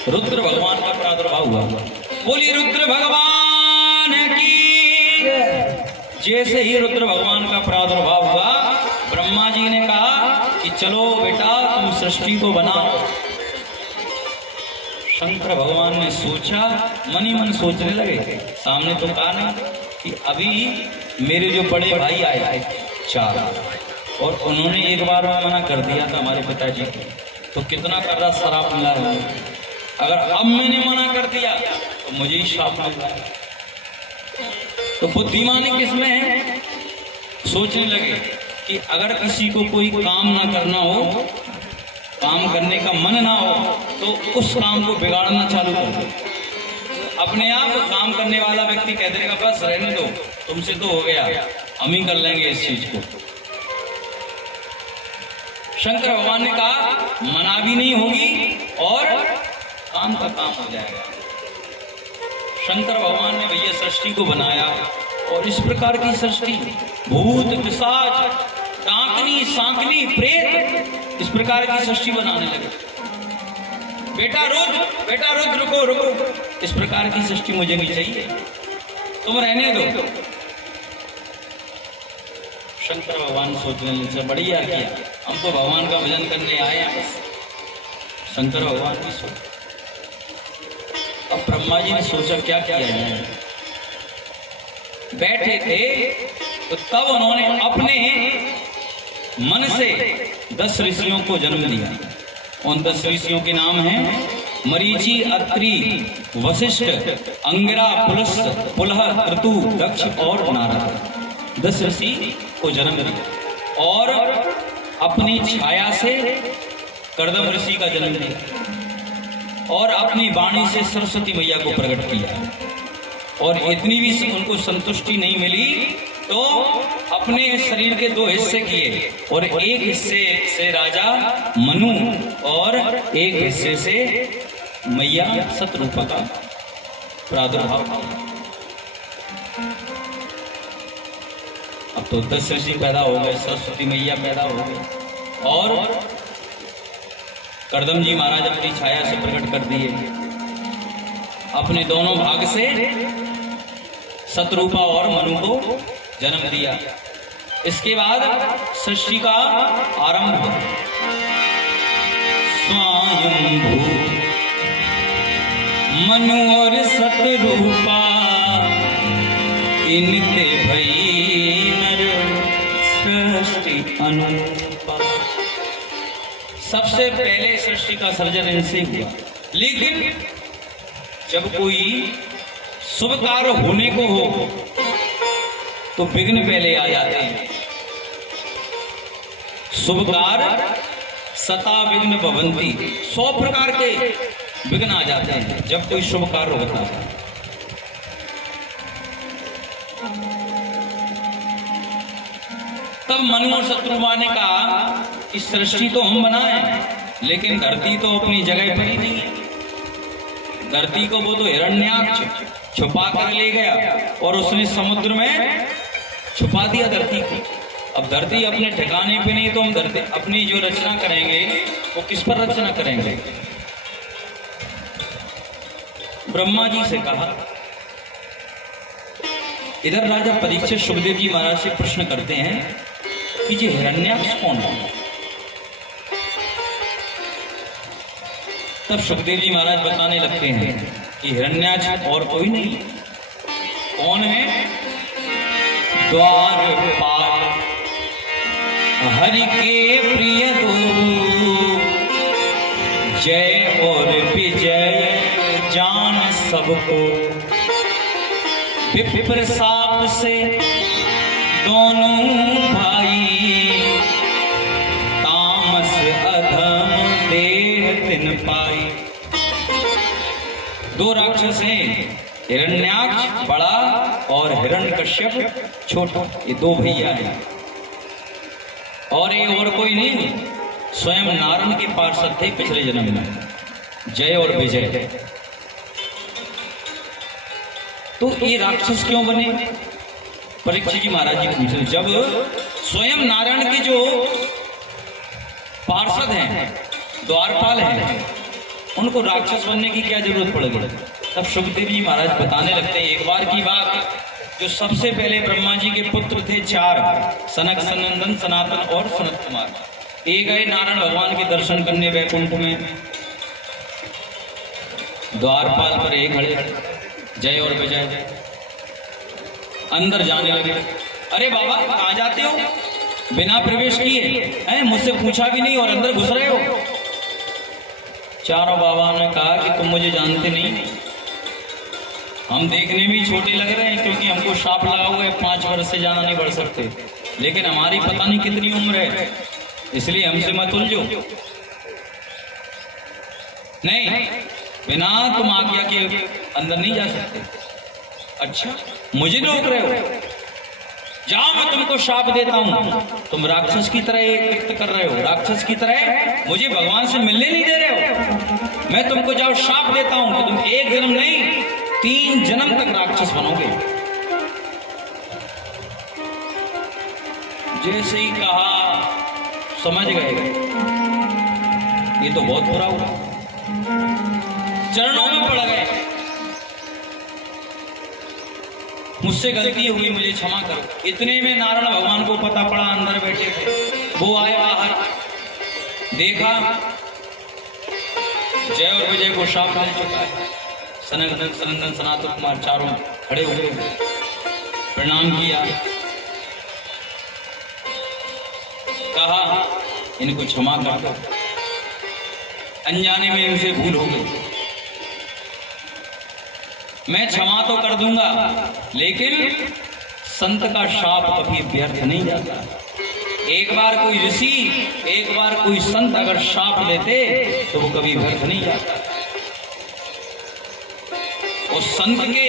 रुद्र भगवान का प्रादुर्भाव हुआ। बोली रुद्र भगवान की। जैसे ही रुद्र भगवान का प्रादुर्भाव हुआ, ब्रह्मा जी ने कहा कि चलो बेटा तुम सृष्टि को बनाओ। शंकर भगवान ने सोचा, मन ही मन सोचने लगे, सामने तो कहा ना कि अभी मेरे जो बड़े भाई आए थे 4, और उन्होंने एक बार में मना कर दिया था हमारे पिताजी को, तो कितना कर रहा श्राप मिला है। अगर अब मैंने मना कर दिया तो मुझे ही श्राप मिल जाएगा। तो बुद्धिमानी किसमें है? सोचने लगे कि अगर किसी को कोई काम ना करना हो, काम करने का मन ना हो, तो उस काम को बिगाड़ना चालू कर दो। अपने आप काम करने वाला व्यक्ति कह देगा बस रहने दो, तुमसे तो हो गया, हम ही कर लेंगे इस चीज को। शंकर भगवान ने कहा मना भी नहीं होगी और काम का काम हो जाएगा। शंकर भगवान ने भैया सृष्टि को बनाया, और इस प्रकार की सृष्टि भूत, पिशाच, डाकनी, सांकनी, प्रेत, इस प्रकार की सृष्टि बनाने लगे। बेटा रुद्र रुको रुको, इस प्रकार की सृष्टि मुझे नहीं चाहिए, तुम रहने दो। शंकर भगवान सोचने लगे बढ़िया किया, हम तो भगवान का भजन करने आए हैं बस। शंकर भगवान भी सोच, अब ब्रह्मा जी ने सोचा क्या किया जाए। बैठे थे तो तब उन्होंने अपने मन से 10 ऋषियों को जन्म दिया। उन 10 ऋषियों के नाम हैं मरीचि, अत्रि, वशिष्ठ, अंगिरा, पुलह, क्रतु, दक्ष और नारद। 10 ऋषि को जन्म दिया और अपनी छाया से कर्दम ऋषि का जन्म दिया और अपनी वाणी से सरस्वती मैया को प्रकट किया। और इतनी भी उनको संतुष्टि नहीं मिली तो अपने शरीर के 2 हिस्से किए और एक हिस्से से राजा मनु और एक हिस्से से मैया शतरूपा का प्रादुर्भाव किया। अब तो 10 ऋषि पैदा हो गए, सरस्वती मैया पैदा हो गई और कर्दम जी महाराज अपनी छाया से प्रकट कर दिए। अपने दोनों भाग से शतरूपा और मनु को जन्म दिया। इसके बाद सृष्टि का आरंभ हुआ। स्वयंभू मनु और शतरूपा इनते भई नर सृष्टि अनुरूपा। सबसे पहले सृष्टि का सर्जन इनसे हुआ, लेकिन जब कोई शुभ कार्य होने को हो तो विघ्न पहले आ जाते हैं। शुभ कार्य सता विघ्न भवंती, 100 प्रकार के विघ्न आ जाते हैं जब कोई शुभ कार्य होता है। तब मनु और शत्रुघ्न ने कहा इस सृष्टि तो हम बनाए, लेकिन धरती तो अपनी जगह पर ही नहीं है। धरती को वो तो हिरण्याक्ष छुपा कर ले गया और उसने समुद्र में छुपा दिया धरती को। अब धरती अपने ठिकाने पे नहीं तो हम धरती अपनी जो रचना करेंगे वो किस पर रचना करेंगे। ब्रह्मा जी से कहा। इधर राजा परीक्षित सुखदेव जी महाराज से प्रश्न करते हैं कि ये हिरण्याक्ष कौन है। तब सुखदेव जी महाराज बताने लगते हैं कि हिरण्याक्ष और कोई नहीं, कौन है, द्वारपाल हरि के प्रिय दो, जय और विजय जान सबको, विप्र साप से दोनों भाई, तामस अधम देह तिन पाई। 2 राक्षस हैं, हिरण्याक्ष बड़ा और हिरण्यकश्यप छोटा, ये 2 भैया हैं। और ये और कोई नहीं, स्वयं नारायण के पार्षद थे पिछले जन्म में, जय और विजय। तो ये राक्षस क्यों बने, परीक्षित जी महाराज जी पूछे। जब स्वयं नारायण के जो पार्षद हैं, द्वारपाल हैं, उनको राक्षस बनने की क्या जरूरत पड़ गई। तब सुखदेव जी महाराज बताने लगते हैं एक बार की बात, जो सबसे पहले ब्रह्मा जी के पुत्र थे 4, सनक, सनंदन, सनातन और सनत कुमार। ये गए नारायण भगवान के दर्शन करने वैकुंठ में। द्वारपाल पर एक खड़े, जय और विजय अंदर जाने लगे। अरे बाबा कहाँ जाते हो, बिना प्रवेश किए हैं, मुझसे पूछा भी नहीं और अंदर घुस रहे हो। चारों बाबा ने कहा कि तुम मुझे जानते नहीं, हम देखने में छोटे लग रहे हैं क्योंकि हमको शाप लगा हुआ है, 5 वर्ष से ज्यादा नहीं बढ़ सकते, लेकिन हमारी पता नहीं कितनी उम्र है, इसलिए हमसे मत उलझो। नहीं, बिना तुम आज्ञा के अंदर नहीं जा सकते। अच्छा, मुझे रोक रहे हो, जाओ मैं तुमको शाप देता हूं। तुम राक्षस की तरह कृत्य कर रहे हो, राक्षस की तरह मुझे भगवान से मिलने नहीं दे रहे हो। मैं तुमको जाओ शाप देता हूं कि तुम 1 जन्म नहीं 3 जन्म तक राक्षस बनोगे। जैसे ही कहा समझ गए, ये तो बहुत बुरा हुआ। चरणों में पड़ गए, मुझसे गलती हो गई, मुझे क्षमा करो। इतने में नारायण भगवान को पता पड़ा, अंदर बैठे थे, वो आए बाहर, देखा जय और विजय को शाप मिल चुका है। सनंदन सनंदन सनातन कुमार चारों खड़े हुए, प्रणाम किया, कहा इनको क्षमा कर दो, अनजाने में इनसे भूल हो गई, मैं क्षमा तो कर दूंगा, लेकिन संत का शाप कभी व्यर्थ नहीं जाता। एक बार कोई ऋषि, एक बार कोई संत अगर शाप देते तो वो कभी व्यर्थ नहीं जाता। उस संत के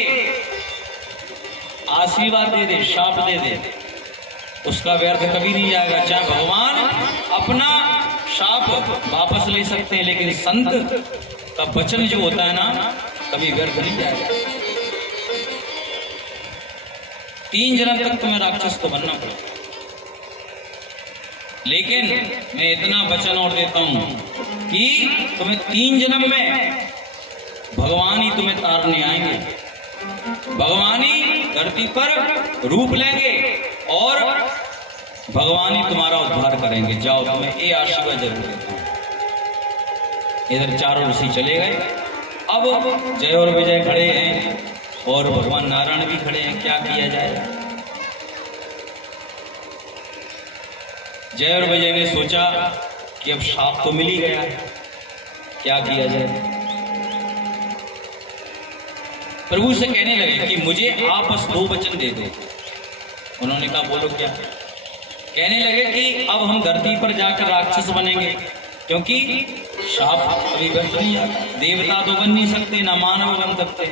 आशीर्वाद दे दे, शाप दे दे, उसका व्यर्थ कभी नहीं जाएगा। चाहे भगवान अपना शाप वापस ले सकते हैं, लेकिन संत का वचन जो होता है ना, कभी व्यर्थ नहीं जाएगा। 3 जन्म तक तुम्हें राक्षस तो बनना पड़ेगा, लेकिन मैं इतना वचन और देता हूं कि तुम्हें 3 जन्म में भगवान ही तुम्हें तारने आएंगे, भगवान ही धरती पर रूप लेंगे और भगवान ही तुम्हारा उद्धार करेंगे। जाओ, तुम्हें ये आशीर्वाद जरूर देता हूं। इधर चारों ऋषि चले गए। अब जय और विजय खड़े हैं और भगवान नारायण भी खड़े हैं, क्या किया जाए। जय और विजय ने सोचा कि अब शाप तो मिल ही गया है, क्या किया जाए। प्रभु से कहने लगे कि मुझे आप बस 2 वचन दे दो। उन्होंने कहा बोलो क्या। कहने लगे कि अब हम धरती पर जाकर राक्षस बनेंगे, क्योंकि शाप कभी व्यर्थ नहीं आता। देवता तो बन नहीं सकते, ना मानव बन सकते,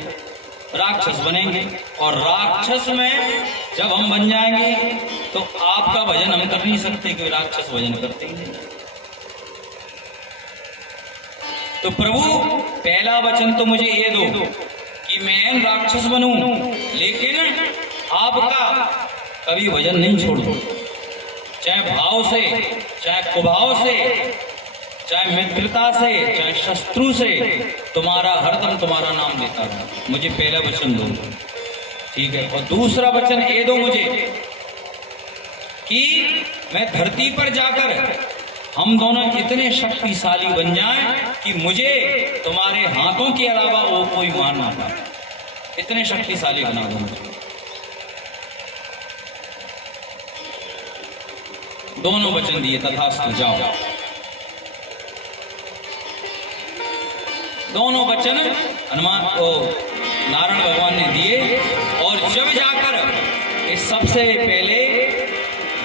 राक्षस बनेंगे। और राक्षस में जब हम बन जाएंगे तो आपका भजन हम कर नहीं सकते, क्योंकि राक्षस भजन करते ही नहीं। तो प्रभु पहला वचन तो मुझे ये दो कि मैं राक्षस बनूं, लेकिन आपका कभी भजन नहीं छोड़ूं, चाहे भाव से, चाहे कुभाव से, चाहे मित्रता से, चाहे शत्रु से, तुम्हारा हरदम तुम्हारा नाम लेता हूं। मुझे पहला वचन दो, ठीक है। और दूसरा वचन ये दो मुझे कि मैं धरती पर जाकर हम दोनों इतने शक्तिशाली बन जाएं कि मुझे तुम्हारे हाथों के अलावा वो कोई मार ना पाए, इतने शक्तिशाली बना दो मुझे। दोनों वचन दिए, तथास्तु, जाओ। दोनों वचन हनुमान को नारायण भगवान ने दिए। और जब जाकर इस सबसे पहले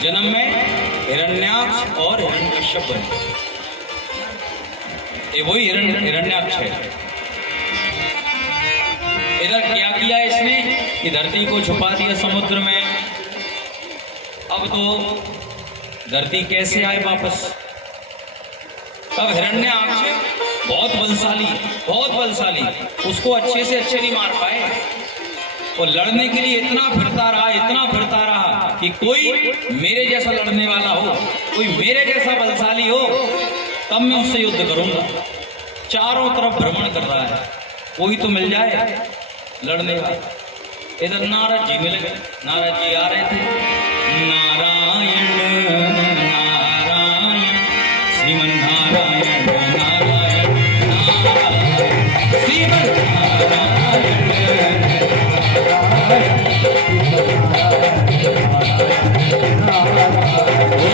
जन्म में हिरण्याक्ष और हिरण्यकश्यप बने, ये वही हिरण्याक्ष है। इधर क्या किया इसने कि धरती को छुपा दिया समुद्र में। अब तो धरती कैसे आए वापस। तब हिरण्याक्ष बहुत बलशाली, उसको अच्छे से अच्छे नहीं मार पाए। वो लड़ने के लिए इतना फिरता रहा कि कोई मेरे जैसा लड़ने वाला हो, कोई मेरे जैसा बलशाली हो, तब मैं उससे युद्ध करूंगा। चारों तरफ भ्रमण कर रहा है, कोई तो मिल जाए लड़ने वाला। इधर नारद जी मिल गए। नारद जी आ रहे थे। नारायण नारायण श्रीमन नारायण नारायण नारायण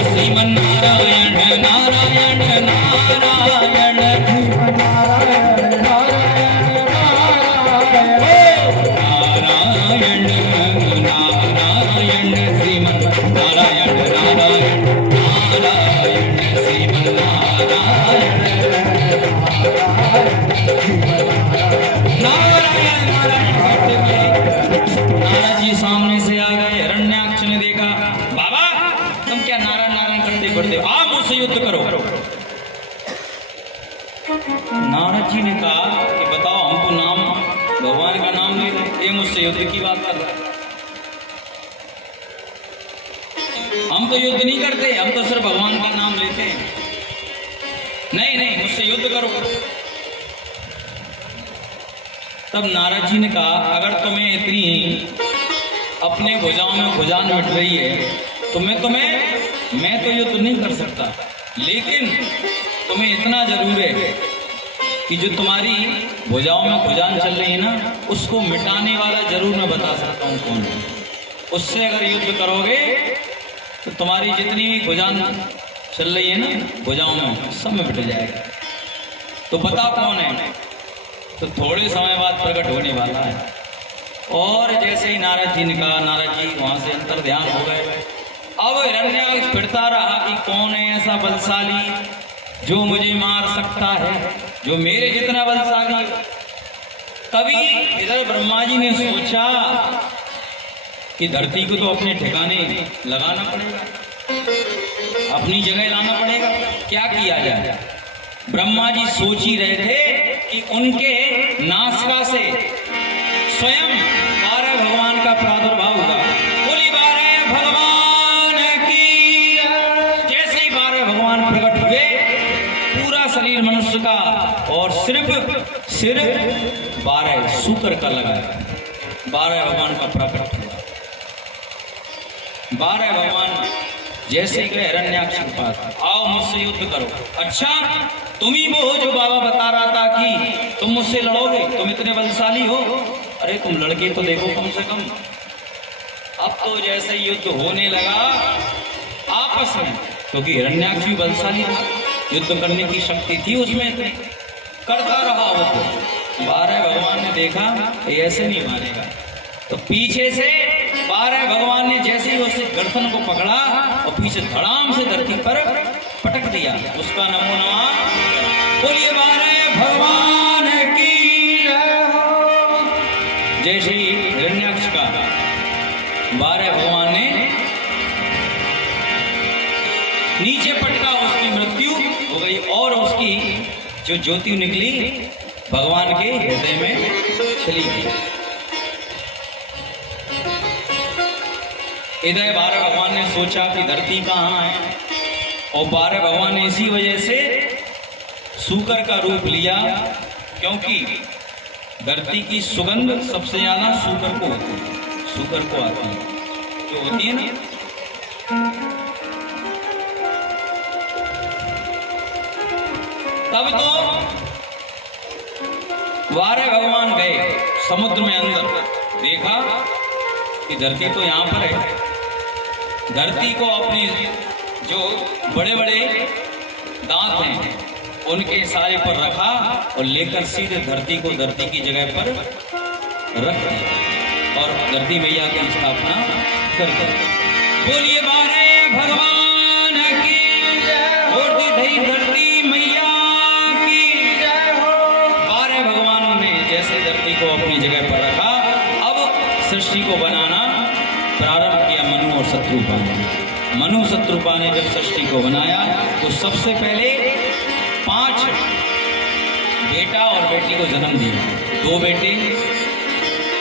श्रीमन नारायण श्रीमन नारायण नारायण नारायण नारायण नारायण श्रीमन नारायण नारायण नारायण श्रीमन नारायण नारायण नारायण जी सामने से आ गए। हिरण्याक्ष ने देखा, बाबा तुम क्या नारायण नारायण करते फिरते, आप मुझसे युद्ध करो। नारद जी ने कहा कि बताओ, हमको नाम भगवान का नाम ले रहे, ये मुझसे युद्ध की बात कर रहा है। हम तो युद्ध नहीं करते, हम तो सिर्फ भगवान का नाम लेते हैं। नहीं मुझसे युद्ध करो। तब नारद जी ने कहा, अगर तुम्हें इतनी अपने भुजाओं में भुजान मिट रही है तो मैं तो युद्ध नहीं कर सकता, लेकिन तुम्हें इतना जरूर है कि जो तुम्हारी भुजाओं में भुजान चल रही है ना, उसको मिटाने वाला जरूर मैं बता सकता हूँ कौन है। उससे अगर युद्ध करोगे तो तुम्हारी जितनी भी भुजान चल रही है ना भुजाओं में, सब में मिट जाएगा। तो बताओ कौन है। तो थोड़े समय बाद प्रकट होने वाला है। और जैसे ही नारद जी ने कहा, नारद जी वहां से अंतर ध्यान हो गए। अब हिरण्याक्ष फिरता रहा कि कौन है ऐसा बलशाली जो मुझे मार सकता है, जो मेरे जितना बलशाली। तभी इधर ब्रह्मा जी ने सोचा कि धरती को तो अपने ठिकाने लगाना पड़ेगा, अपनी जगह लाना पड़ेगा। क्या किया जाए? ब्रह्मा जी सोच ही रहे थे कि उनके नासिका से स्वयं 12 भगवान का प्रादुर्भाव होगा। बोली 12 भगवान की। जैसे ही 12 भगवान प्रकट हुए, पूरा शरीर मनुष्य का और सिर्फ 12 शुक्र का लगा। 12 भगवान का प्रकट हुआ। 12 भगवान जैसे गए हिरण्याक्ष के पास, आओ मुझसे युद्ध करो। अच्छा, तुम ही वो हो जो बाबा बता रहा था कि तुम मुझसे लड़ोगे, तुम इतने बलशाली हो। अरे तुम लड़के तो देखो कम से कम। अब तो जैसे युद्ध होने लगा आपस में, क्योंकि हिरण्याक्ष भी बलशाली था, युद्ध करने की शक्ति थी उसमें, करता रहा वो। 12 भगवान ने देखा ये ऐसे नहीं मारेगा, तो पीछे से 12 भगवान ने जैसे ही उससे गर्दन को पकड़ा और पीछे धड़ाम से धरती पर पटक दिया। उसका नमो नमः। बोलिए 12 भगवान की जय हो। जैसे ही हिरण्याक्ष का 12 भगवान ने नीचे पटका, उसकी मृत्यु हो गई और उसकी जो ज्योति निकली भगवान के हृदय में चली गई। इधर 12 भगवान ने सोचा कि धरती कहाँ है, और 12 भगवान ने इसी वजह से सूकर का रूप लिया, क्योंकि धरती की सुगंध सबसे ज्यादा सूकर को होती है, सूकर को आती है, जो होती है ना। तब तो 12 भगवान गए समुद्र में अंदर, देखा कि धरती तो यहाँ पर है। धरती को अपनी जो बड़े बड़े दांत हैं उनके इशारे पर रखा और लेकर सीधे धरती को धरती की जगह पर रख दिया और धरती मैया की स्थापना कर दी। बोलिए 12 भगवान की जय हो। धरती मैया की जय हो। 12 भगवानों ने जैसे धरती को अपनी जगह पर रखा, अब सृष्टि को बनाना प्रारंभ किया मनु और शत्रुपा ने। मनु शत्रुपा ने जब सृष्टि को बनाया तो सबसे पहले 5 बेटा और बेटी को जन्म दिया। 2 बेटे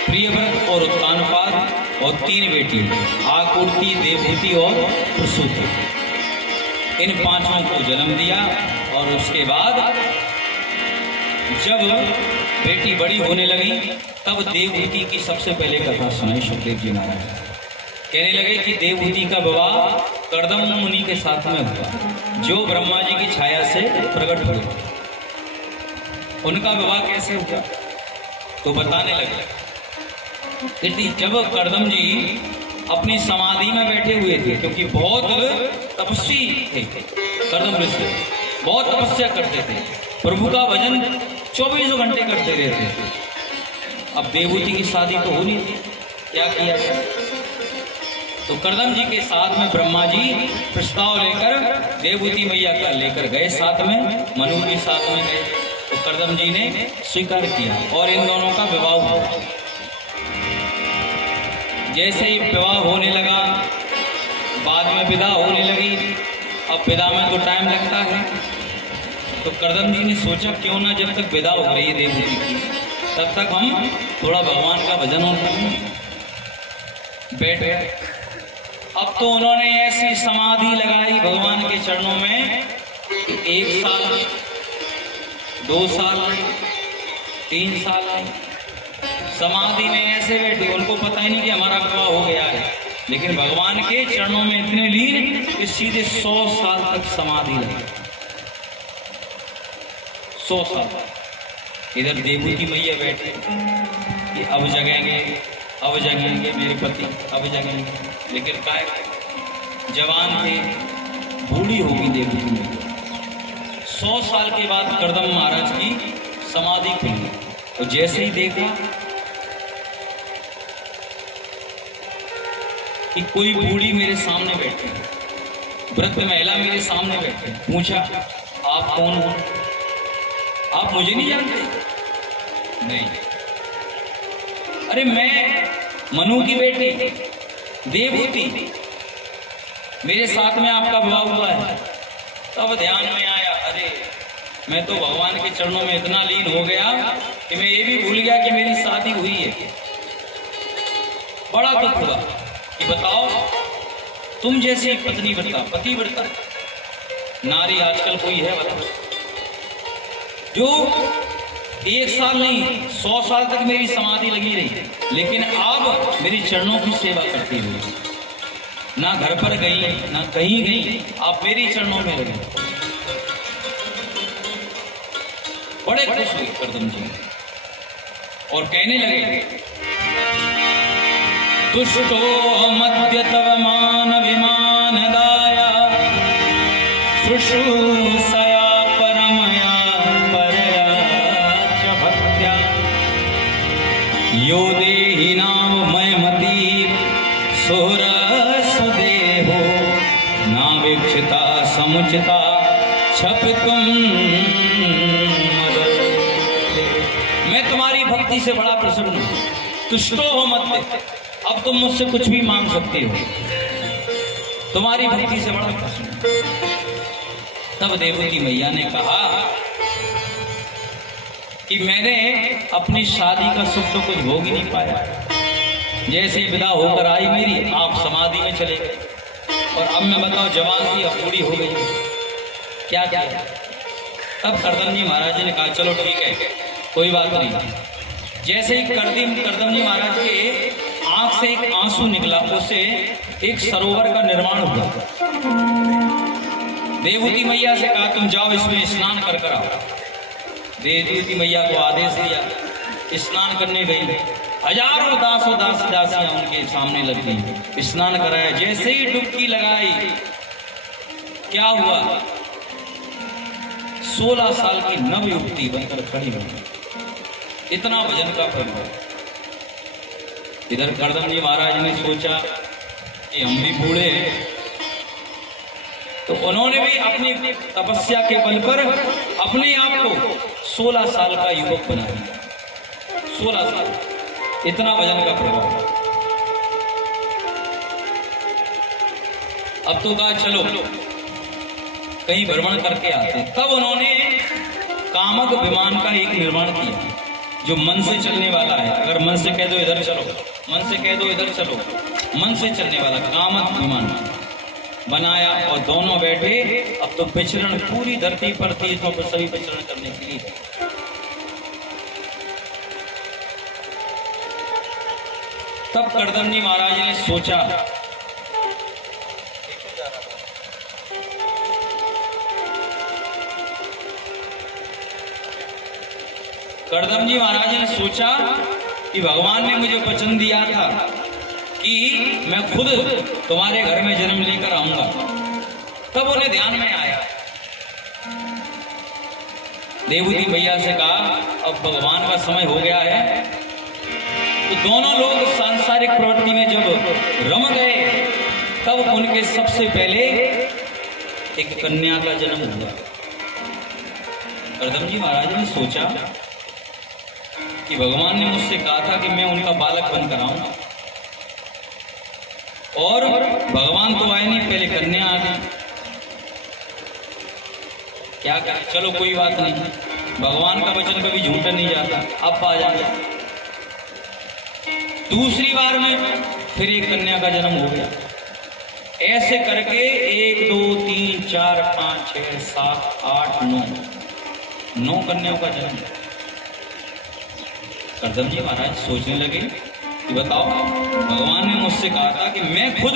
प्रियव्रत और उत्तानपाद और 3 बेटी आकुर्ति, देवहूति और प्रसूति। इन 5 को जन्म दिया और उसके बाद जब बेटी बड़ी होने लगी तब देवहूति की सबसे पहले कथा सुनाई सुखदेव जी महाराज। कहने लगे कि देवहूति का विवाह कर्दम मुनि के साथ में हुआ, जो ब्रह्मा जी की छाया से प्रकट हुए। उनका विवाह कैसे हुआ तो बताने लगे। जब कर्दम जी अपनी समाधि में बैठे हुए थे, क्योंकि बहुत तपस्वी थे कर्दम ऋषि, बहुत तपस्या करते थे, प्रभु का भजन 24 घंटे करते रहते थे। अब देवहूति की शादी तो हो नहीं थी, क्या किया जाए? तो कर्दम जी के साथ में ब्रह्मा जी प्रस्ताव लेकर देवहूति मैया का लेकर गए, साथ में मनु जी साथ में गए। तो कर्दम जी ने स्वीकार किया और इन दोनों का विवाह हुआ। जैसे ही विवाह होने लगा, बाद में विदा होने लगी। अब विदा में तो टाइम लगता है, तो कर्दम जी ने सोचा क्यों ना जब तक विदा हो रही है देवहूति की, तब तक हम थोड़ा भगवान का भजन और करें। बैठ गए। अब तो उन्होंने ऐसी समाधि लगाई भगवान के चरणों में, 1 साल, 2 साल, 3 साल, समाधि में ऐसे बैठे, उनको पता ही नहीं कि हमारा विवाह हो गया है, लेकिन भगवान के चरणों में इतने लीन कि सीधे 100 साल तक समाधि लगी। 100 साल। इधर देवकी मैया बैठे कि अब जगेंगे मेरे पति, अब जगेंगे, लेकिन काय जवान थे, बूढ़ी होगी देवकी मैया। 100 साल के बाद कर्दम महाराज की समाधि खुली, और जैसे ही देखा कि कोई बूढ़ी मेरे सामने बैठी, वृद्ध महिला मेरे सामने बैठी, पूछा आप कौन हो? आप मुझे नहीं जानते? नहीं। अरे मैं मनु की बेटी देवहूति, मेरे साथ में आपका विवाह हुआ है। तब ध्यान में आया, अरे मैं तो भगवान के चरणों में इतना लीन हो गया कि मैं ये भी भूल गया कि मेरी शादी हुई है। बड़ा दुख हुआ कि बताओ, तुम जैसी पतिव्रता नारी आजकल कोई है बताओ, जो 1 साल नहीं 100 साल तक मेरी समाधि लगी रही, लेकिन अब मेरी चरणों की सेवा करती हुई, ना घर पर गई ना कहीं गई, आप मेरी चरणों में लगे। बड़े खुश हुए कर्दम जी और कहने लगे, तुष्टो मध्य तव मान विमान दाया, शुश्रूषया परमया परया च भक्त्या, यो देहि नाम मयमती सुरसुदेहो, नावेक्षिता समुचिता छपितुम। मैं तुम्हारी भक्ति से बड़ा प्रसन्न हूं, तुष्टो हो मत, अब तुम मुझसे कुछ भी मांग सकते हो, तुम्हारी भक्ति से बड़ा प्रसन्न। तब देवकी मैया ने कहा कि मैंने अपनी शादी का सुख तो कुछ भोग ही नहीं पाया, जैसे विदा होकर आई मेरी, आप समाधि में चले गए, और अब मैं बताओ जवान थी, अब बूढ़ी हो गई, क्या क्या। तब कर्दम जी महाराज जी ने कहा चलो ठीक है, कोई बात नहीं। जैसे ही कर्दम जी महाराज के आंख से एक आंसू निकला, उससे एक सरोवर का निर्माण हुआ। देवहूति मैया से कहा तुम जाओ इसमें स्नान कर आओ। देवहूति मैया को आदेश दिया, स्नान करने गई, हजारों दासियां उनके सामने लग गई, स्नान कराया। जैसे ही डुबकी लगाई, क्या हुआ, 16 साल की नवयुवती बनकर खड़ी हुई, इतना वजन का प्रभाव। इधर कर्दम जी महाराज ने सोचा कि हम भी बूढ़े हैं, तो उन्होंने भी अपनी तपस्या के बल पर अपने आप को 16 साल का युवक बना दिया। 16 साल, इतना वजन का प्रभाव। अब तो कहा चलो कहीं भ्रमण करके आते। तब उन्होंने कामक विमान का एक निर्माण किया, जो मन से चलने वाला है। अगर मन से कह दो इधर चलो, मन से कह दो इधर चलो, मन से चलने वाला कामक विमान बनाया, और दोनों बैठे। अब तो विचरण पूरी धरती पर तीर्थों पर सभी विचरण करने के लिए। तब कर्दम जी महाराज ने सोचा, कर्दम जी महाराज ने सोचा कि भगवान ने मुझे वचन दिया था कि मैं खुद तुम्हारे घर में जन्म लेकर आऊंगा। तब उन्हें ध्यान में आया, देवहूति मैया से कहा अब भगवान का समय हो गया है। तो दोनों लोग सांसारिक प्रवृत्ति में जब रम गए, तब उनके सबसे पहले एक कन्या का जन्म हुआ। कर्दम जी महाराज ने सोचा कि भगवान ने मुझसे कहा था कि मैं उनका बालक बनकर आऊंगा, और भगवान तो आए नहीं, पहले कन्या आ गई। क्या करें, चलो कोई बात नहीं, भगवान का वचन कभी झूठा नहीं जाता, अब आ जाएगा। दूसरी बार में फिर एक कन्या का जन्म हो गया। ऐसे करके 1 2 3 4 5 6 7 8 9 कन्याओं का जन्म। करदम जी महाराज सोचने लगे कि बताओ, भगवान ने मुझसे कहा था कि मैं खुद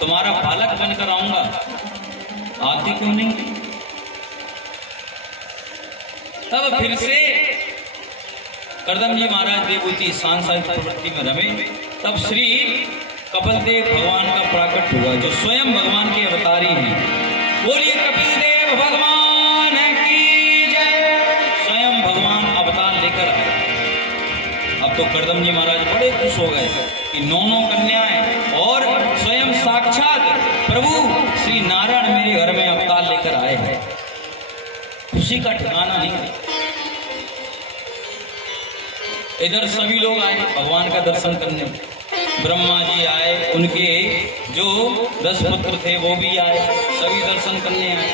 तुम्हारा बालक बनकर आऊंगा, आती क्यों नहीं? तब फिर से करदम जी महाराज देवभूति सांसारिक प्रवृत्ति में रमे। तब श्री कपिल देव भगवान का प्राकट हुआ, जो स्वयं भगवान के अवतारी हैं। बोलिए कपिल देव भगवान की जय। स्वयं भगवान अवतार लेकर आए। अब तो करदम जी महाराज बड़े खुश हो गए कि 9 कन्याएं और स्वयं साक्षात प्रभु श्री नारायण मेरे घर में अवतार लेकर आए हैं। खुशी का ठिकाना नहीं। इधर सभी लोग आए भगवान का दर्शन करने। ब्रह्मा जी आए, उनके जो 10 पुत्र थे वो भी आए, सभी दर्शन करने आए।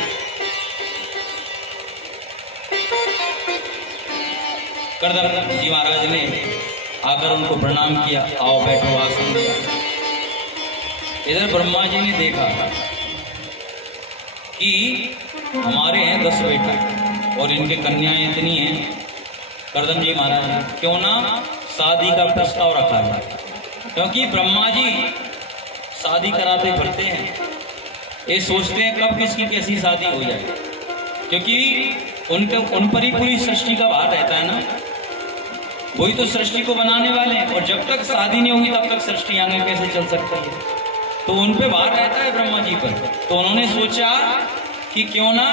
करदम जी महाराज ने आकर उनको प्रणाम किया, आओ बैठो, आसन दिया। इधर ब्रह्मा जी ने देखा कि हमारे हैं 10 बेटा और इनके कन्याएं इतनी हैं। करदम जी महाराज क्यों ना शादी का प्रस्ताव रखा जाए, क्योंकि ब्रह्मा जी शादी कराते फिरते हैं। ये सोचते हैं कब किसकी कैसी शादी हो जाए, क्योंकि उन पर ही पूरी सृष्टि का भार रहता है ना। वही तो सृष्टि को बनाने वाले हैं, और जब तक शादी नहीं होगी तब तक सृष्टि आगे कैसे चल सकती है। तो उन पे भार रहता है ब्रह्मा जी पर। तो उन्होंने सोचा कि क्यों ना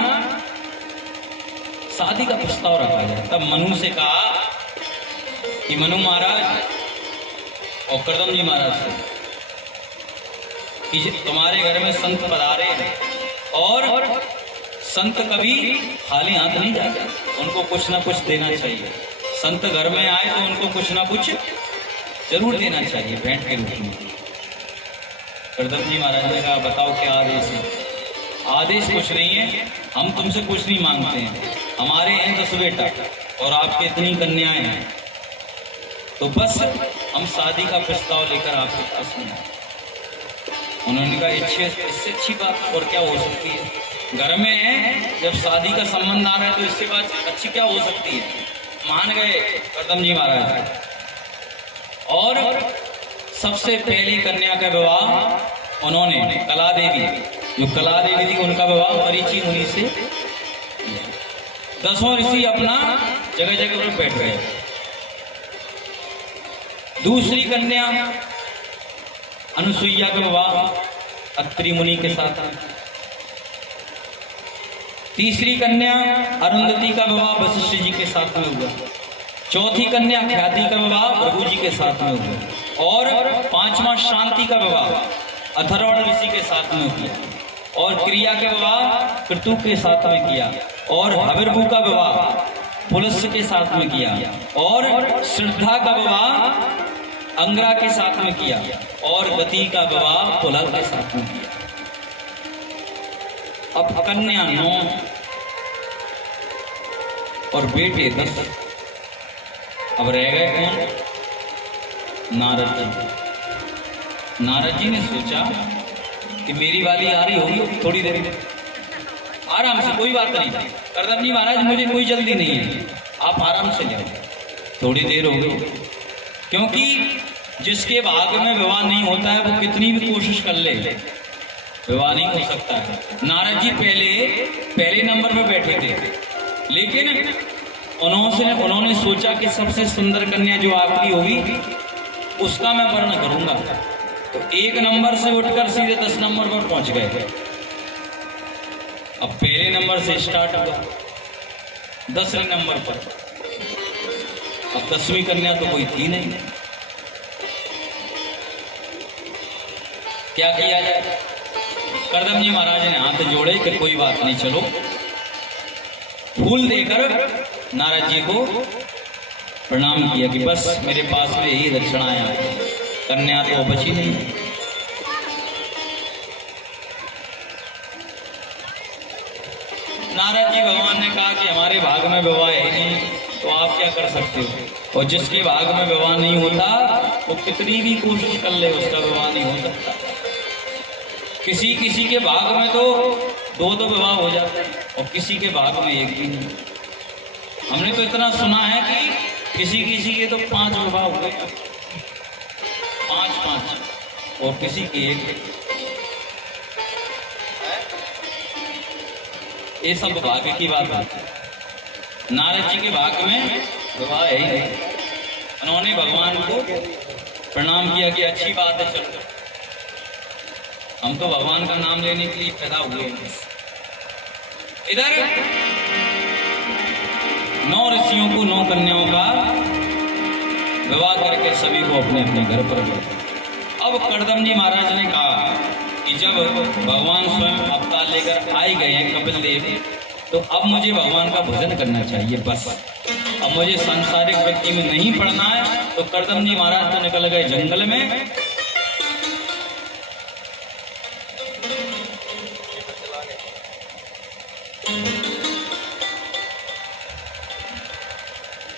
शादी का प्रस्ताव रखा जाए। तब मनु से कहा कि मनु महाराज और करदम जी महाराज से कि तुम्हारे घर में संत पधारे हैं, और संत कभी खाली हाथ नहीं जाते, उनको कुछ ना कुछ देना चाहिए। संत घर में आए तो उनको कुछ ना कुछ जरूर देना चाहिए भेंट के रूप में। करदम जी महाराज ने कहा बताओ क्या आदेश है? आदेश कुछ नहीं है, हम तुमसे कुछ नहीं मांगते हैं। हमारे हैं 10 बेटा और आपके इतनी कन्याएं हैं, तो बस हम शादी का प्रस्ताव लेकर आपके पास में। उन्होंने कहा इससे अच्छी बात और क्या हो सकती है? घर में जब शादी का संबंध आ रहा है तो इससे बात अच्छी क्या हो सकती है? मान गए करदम जी महाराज। और सबसे पहली कन्या का विवाह उन्होंने कला देवी, जो कला देवी थी, उनका विवाह मरीचि मुनि से। 10 ऋषि अपना जगह जगह पर बैठ गए। दूसरी कन्या अनुसुईया का विवाह अत्रि मुनि के साथ है। तीसरी कन्या अरुंधति का विवाह वशिष्ठ जी के साथ में हुआ। चौथी कन्या ख्याति का विवाह प्रभु जी के साथ में हुआ। और 5वां शांति का विवाह अथर्वण ऋषि के साथ में किया। और क्रिया के विवाह कृतु के साथ में किया। और हविर्भु का विवाह पुलस्त्य के साथ में किया। और श्रद्धा का विवाह अंगरा के साथ में किया। और गति का विवाह पुलह के साथ में किया। अब कन्या 9 और बेटे 10। अब रह गए कौन? नारद जी। नारद जी ने सोचा कि मेरी वाली आ रही होगी थोड़ी देर में, आराम से, कोई बात नहीं। करदम जी महाराज मुझे कोई जल्दी नहीं है, आप आराम से जाओ, थोड़ी देर हो गई। क्योंकि जिसके भाग्य में विवाह नहीं होता है वो कितनी भी कोशिश कर ले, विवाह नहीं हो सकता है। नारद जी पहले नंबर पर बैठे थे, लेकिन उन्होंने सोचा कि सबसे सुंदर कन्या जो आखिरी होगी उसका मैं वर्ण करूंगा। तो 1 नंबर से उठकर सीधे 10 नंबर पर पहुंच गए। अब पहले नंबर से स्टार्ट हुआ 10वें नंबर पर। अब 10वीं कन्या तो कोई थी नहीं, क्या किया जाए? करदम जी महाराज ने हाथ जोड़े कि कोई बात नहीं, चलो। फूल देकर नारद जी को प्रणाम किया कि बस मेरे पास में यही दक्षिणा आया, कन्या तो बची नहीं। नारद जी भगवान ने कहा कि हमारे भाग में विवाह है नहीं, तो आप क्या कर सकते हो? और जिसके भाग में विवाह नहीं होता वो कितनी भी कोशिश कर ले उसका विवाह नहीं हो सकता। किसी किसी के भाग में तो 2 विवाह हो जाते हैं और किसी के भाग में 1 भी नहीं। हमने तो इतना सुना है कि किसी किसी के तो 5 विवाह हो गए, 5, और किसी की 1। ये सब भाग्य की बात है। नारद जी के भाग्य में विवाह है ही नहीं। उन्होंने भगवान को प्रणाम किया कि अच्छी बात है, चलो हम तो भगवान का नाम लेने के लिए पैदा हुए हैं। इधर 9 ऋषियों को 9 कन्याओं का विवाह करके सभी को अपने अपने घर पर गए। अब कर्दम जी महाराज ने कहा कि जब भगवान स्वयं अवतार लेकर आए गए हैं कपिल देव, तो अब मुझे भगवान का भजन करना चाहिए बस। अब मुझे सांसारिक वृत्ति में नहीं पड़ना है। तो कर्दम जी महाराज तो निकल गए जंगल में।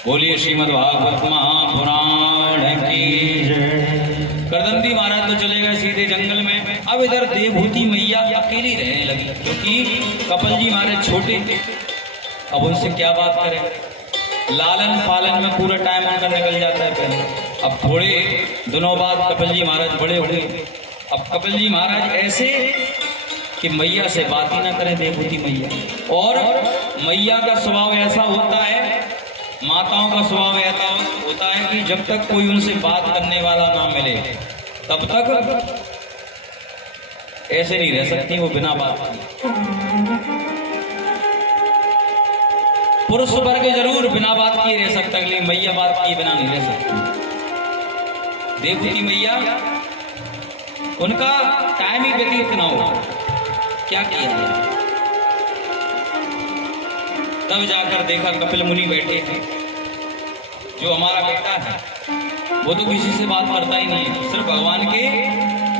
बोलिए श्रीमद् भागवत महापुराण की जय। कर्दम जी महाराज तो चले गए सीधे जंगल में। अब इधर देवहूति मैया अकेली रहने लगी, क्योंकि कपिल जी महाराज छोटे थे। अब उनसे क्या बात करें, लालन पालन में पूरा टाइम उनका निकल जाता है पहले। अब थोड़े दिनों बाद कपिल जी महाराज बड़े हुए। अब कपिल जी महाराज ऐसे कि मैया से बात ही ना करें, देवहूति मैया। और मैया का स्वभाव ऐसा होता है, माताओं का स्वभाव ऐसा होता है कि जब तक कोई उनसे बात करने वाला ना मिले तब तक ऐसे नहीं रह सकती वो बिना बात किए। पुरुष वर्ग जरूर बिना बात किए रह सकता है, लेकिन मैया बात किए बिना नहीं रह सकती। देवहूति मैया, उनका टाइम ही व्यतीत ना हो, क्या किया। तब जाकर देखा कपिल मुनि बैठे थे। जो हमारा बेटा है वो तो किसी से बात करता ही नहीं है, सिर्फ भगवान के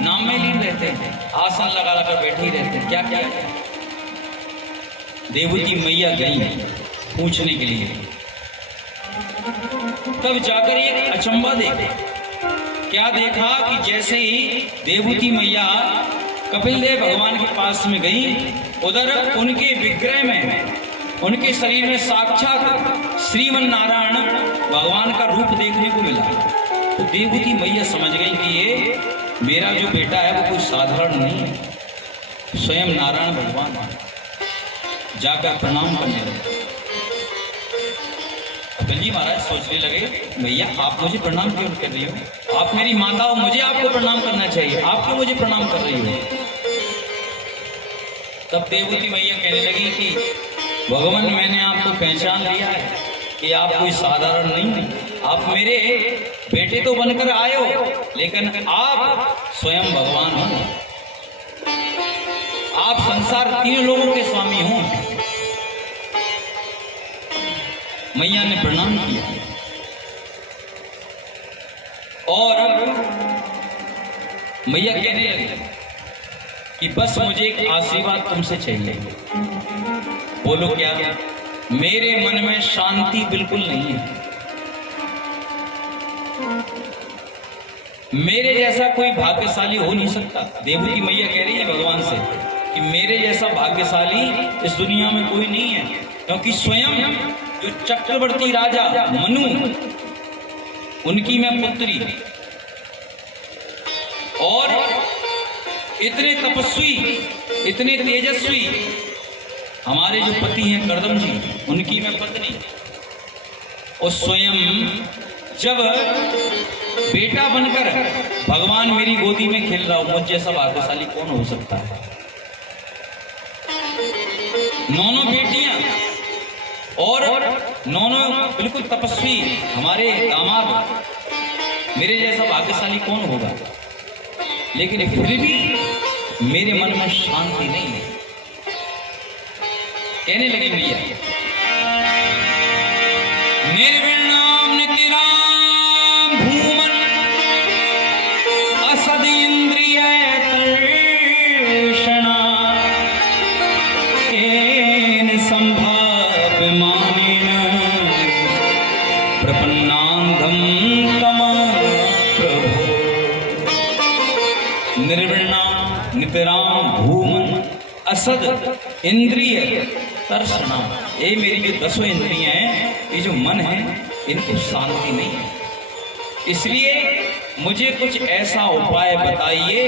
नाम में लीन रहते हैं, आसन लगा लगा बैठे ही रहते हैं। क्या क्या देवहूति मैया गई पूछने के लिए। तब जाकर एक अचंबा देखा। क्या देखा कि जैसे ही देवहूति मैया कपिल देव भगवान के पास में गई, उधर उनके विग्रह में, उनके शरीर में साक्षात श्रीमन नारायण भगवान का रूप देखने को मिला। तो देवहूति मैया समझ गई कि ये मेरा जो बेटा है वो कोई साधारण नहीं है, स्वयं नारायण भगवान है। जाकर प्रणाम करने लगे। कपिल जी महाराज सोचने लगे, भैया आप मुझे प्रणाम क्यों कर रही हो, आप मेरी माता हो, मुझे आपको प्रणाम करना चाहिए, आप क्यों मुझे प्रणाम कर रही हो। तब देवहूति मैया कहने लगी कि भगवान मैंने आपको पहचान लिया है कि आप कोई साधारण नहीं है, आप मेरे बेटे तो बनकर आए हो, लेकिन आप स्वयं भगवान हो, आप संसार 3 लोगों के स्वामी हो। मैया ने प्रणाम किया और मैया कहने लगी कि बस मुझे एक आशीर्वाद तुमसे चाहिए। बोलो क्या। मेरे मन में शांति बिल्कुल नहीं है, मेरे जैसा कोई भाग्यशाली हो नहीं सकता। देवहूति मैया कह रही है भगवान से कि मेरे जैसा भाग्यशाली इस दुनिया में कोई नहीं है, क्योंकि स्वयं जो चक्रवर्ती राजा मनु, उनकी मैं पुत्री, और इतने तपस्वी, इतने तेजस्वी हमारे जो पति हैं कर्दम जी, उनकी मैं पत्नी। और स्वयं जब बेटा बनकर भगवान मेरी गोदी में खेल रहा हो, मुझ जैसा भाग्यशाली कौन हो सकता है। 9 बेटियां और 9 बिल्कुल तपस्वी हमारे दामाद, मेरे जैसा भाग्यशाली कौन होगा। लेकिन फिर भी मेरे मन में शांति नहीं है। कहने लगी भैया, निर्विणाम नितिराम भूमन असद इंद्रिय तर्षणा केन संभाव्यमानेन प्रपन्नांधम तम प्रभो। निर्विणाम नितिराम भूमन असद इंद्रिय तर्षणा, ये मेरी जो 10 इंद्रियां हैं, ये जो मन है इनको शांति नहीं है। इसलिए मुझे कुछ ऐसा उपाय बताइए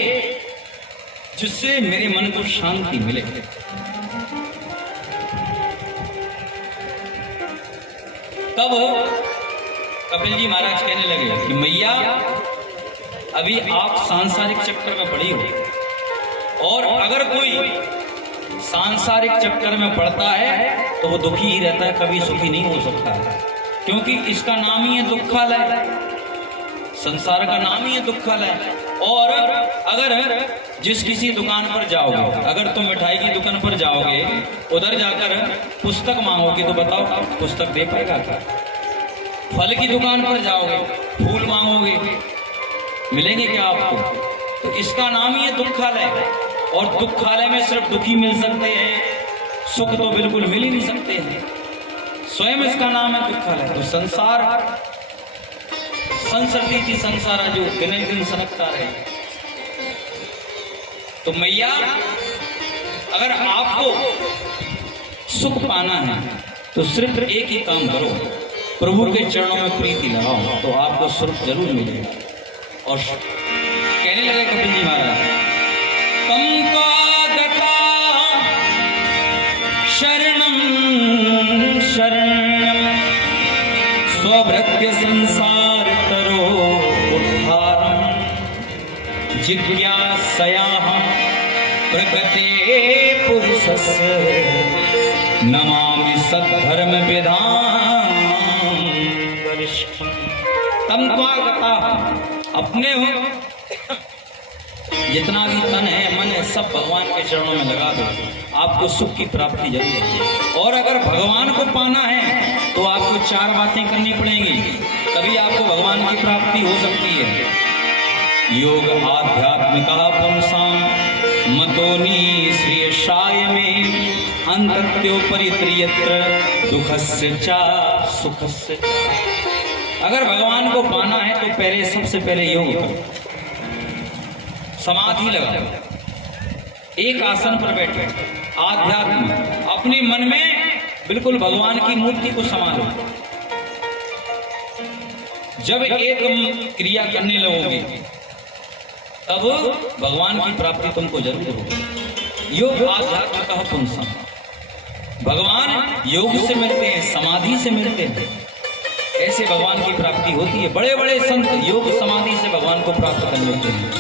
जिससे मेरे मन को शांति मिले। तब कपिल जी महाराज कहने लगे कि मैया, अभी आप सांसारिक चक्कर में पड़ी हो, और अगर कोई सांसारिक चक्कर में पड़ता है तो वो दुखी ही रहता है, कभी सुखी नहीं हो सकता है, क्योंकि इसका नाम ही है दुखालय। संसार का नाम ही है दुखालय। और अगर जिस किसी दुकान पर जाओगे, अगर तुम मिठाई की दुकान पर जाओगे, उधर जाकर पुस्तक मांगोगे तो बताओ पुस्तक दे पाएगा क्या? फल की दुकान पर जाओगे, फूल मांगोगे, मिलेंगे क्या आपको? तो इसका नाम ही है दुखालय। और दुखालय में सिर्फ दुखी मिल सकते हैं, सुख तो बिल्कुल मिल ही नहीं सकते हैं। स्वयं इसका नाम है दुखालय। तो संसार संसर्ती की संसारा जो दिन दिन सनकता रहे। तो मैया, अगर आपको सुख पाना है तो सिर्फ एक ही काम करो, प्रभु के चरणों में प्रीति लगाओ, तो आपको सुख जरूर मिलेगा। और कहने लगे कपिल जी महाराज, कंपागता शरणम शरणम स्वभृत्य संसार तरो उद्धारम जिज्ञासयाः प्रगते पुरुषस्य नमामि सद्धर्म विधान वरिष्ठम्। कंपागता, अपने हो जितना भी तन है, मन है, सब भगवान के चरणों में लगा दो, आपको सुख की प्राप्ति जरूर होगी। और अगर भगवान को पाना है तो आपको 4 बातें करनी पड़ेंगी, तभी आपको भगवान की प्राप्ति हो सकती है। योग आध्यात्मिका पुंसाम मतोनी श्रेयसाय में अंतत्योपरि त्रियत्र दुखस्य च सुखस्य च। अगर भगवान को पाना है तो पहले सबसे पहले योग करो, समाधि लगाओ, एक आसन पर बैठो, आध्यात्म अपने मन में बिल्कुल भगवान की मूर्ति को संभालो। जब एक क्रिया करने लगोगे तब भगवान की प्राप्ति तुमको जरूर होगी। योग आध्यात्म का पुंसा, भगवान योग से मिलते हैं, समाधि से मिलते हैं, ऐसे भगवान की प्राप्ति होती है। बड़े बड़े संत योग समाधि से भगवान को प्राप्त कर लेते हैं।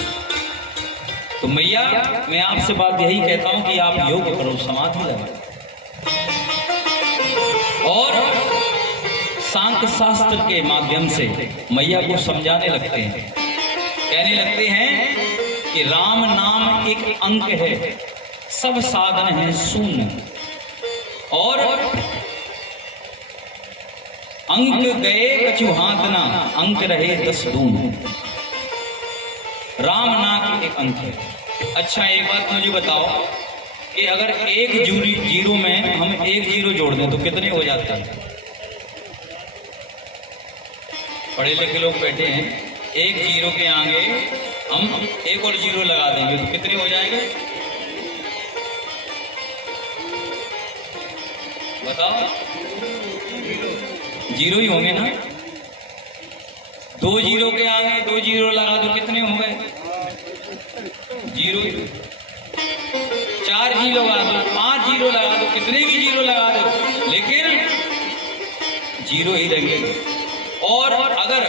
तो मैया, मैं आपसे बात यही कहता हूं कि आप योग करो, समाधि लगाओ। और सांख्य शास्त्र के माध्यम से मैया को समझाने लगते हैं, कहने लगते हैं कि राम नाम एक अंक है, सब साधन है शून्य, और अंक गए कछु हाथ ना, अंक रहे 10 दून। राम नाम एक अंक है। अच्छा, एक बात मुझे बताओ कि अगर एक जीरो में हम 1 जीरो जोड़ दें तो कितने हो जाते हैं? पढ़े लिखे लोग बैठे हैं, 1 जीरो के आगे हम 1 और जीरो लगा देंगे तो कितने हो जाएंगे? बताओ, जीरो ही होंगे ना। 2 जीरो के आगे 2 जीरो लगा दो, कितने हो गए? जीरो। 4 जीरो लगा दो, 5 जीरो लगा दो, कितने भी जीरो लगा दो, लेकिन जीरो ही लगेगा। और अगर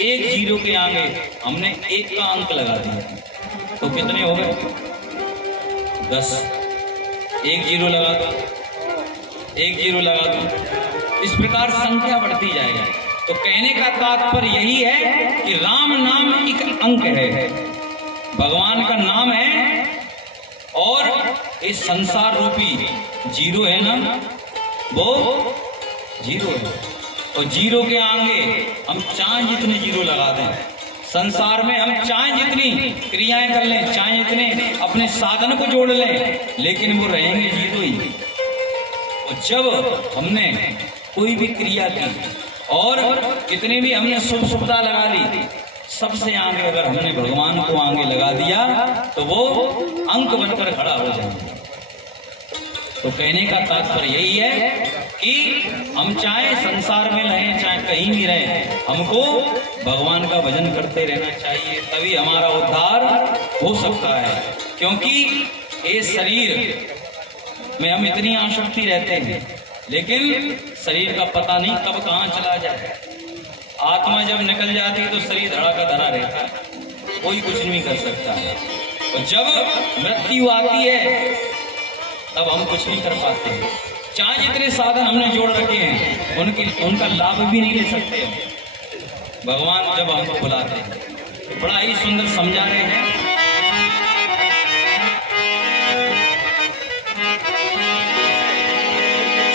1 जीरो के आगे हमने 1 का अंक लगा दिया तो कितने हो गए? 10। 1 जीरो लगा दो, 1 जीरो लगा दो, इस प्रकार संख्या बढ़ती जाएगी। तो कहने का तात्पर्य यही है कि राम नाम एक अंक है, भगवान का नाम है, और इस संसार रूपी जीरो है ना, वो जीरो है। और जीरो के आगे हम चाहे जितने जीरो लगा दें, संसार में हम चाहे जितनी क्रियाएं कर लें, चाहे जितने अपने साधन को जोड़ लें, लेकिन वो रहेंगे जीरो ही। और जब हमने कोई भी क्रिया की और कितने भी हमने शुभ शुभता लगा ली, सबसे आगे अगर हमने भगवान को आगे लगा दिया तो वो अंक बनकर खड़ा हो जाएगा। तो कहने का तात्पर्य यही है कि हम चाहे संसार में रहें चाहे कहीं भी रहें, हमको भगवान का भजन करते रहना चाहिए, तभी हमारा उद्धार हो सकता है। क्योंकि ये शरीर में हम इतनी आसक्ति रहते हैं, लेकिन शरीर का पता नहीं कब कहाँ चला जाए। आत्मा जब निकल जाती है तो शरीर धड़ा का धड़ा रहता है, कोई कुछ नहीं कर सकता है। और जब मृत्यु आती है तब हम कुछ नहीं कर पाते हैं। चाहे जितने साधन हमने जोड़ रखे हैं उनका लाभ भी नहीं ले सकते। भगवान जब हमको बुलाते हैं, बड़ा ही सुंदर समझा रहे हैं।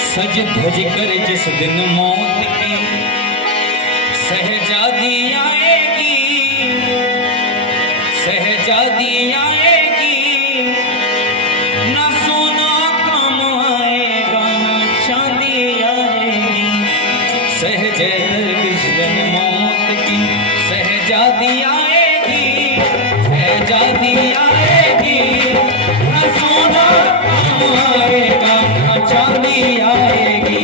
सज धज कर जिस दिन मौत की सहजादी आएगी, सहजादी आएगी, ना सोना कम आएगा ना चांदी आएगी। सहज जिस दिन मौत की सहजादी आएगी, सहजादी आएगी, ना सोना कम आएगा ना चांदी आएगी।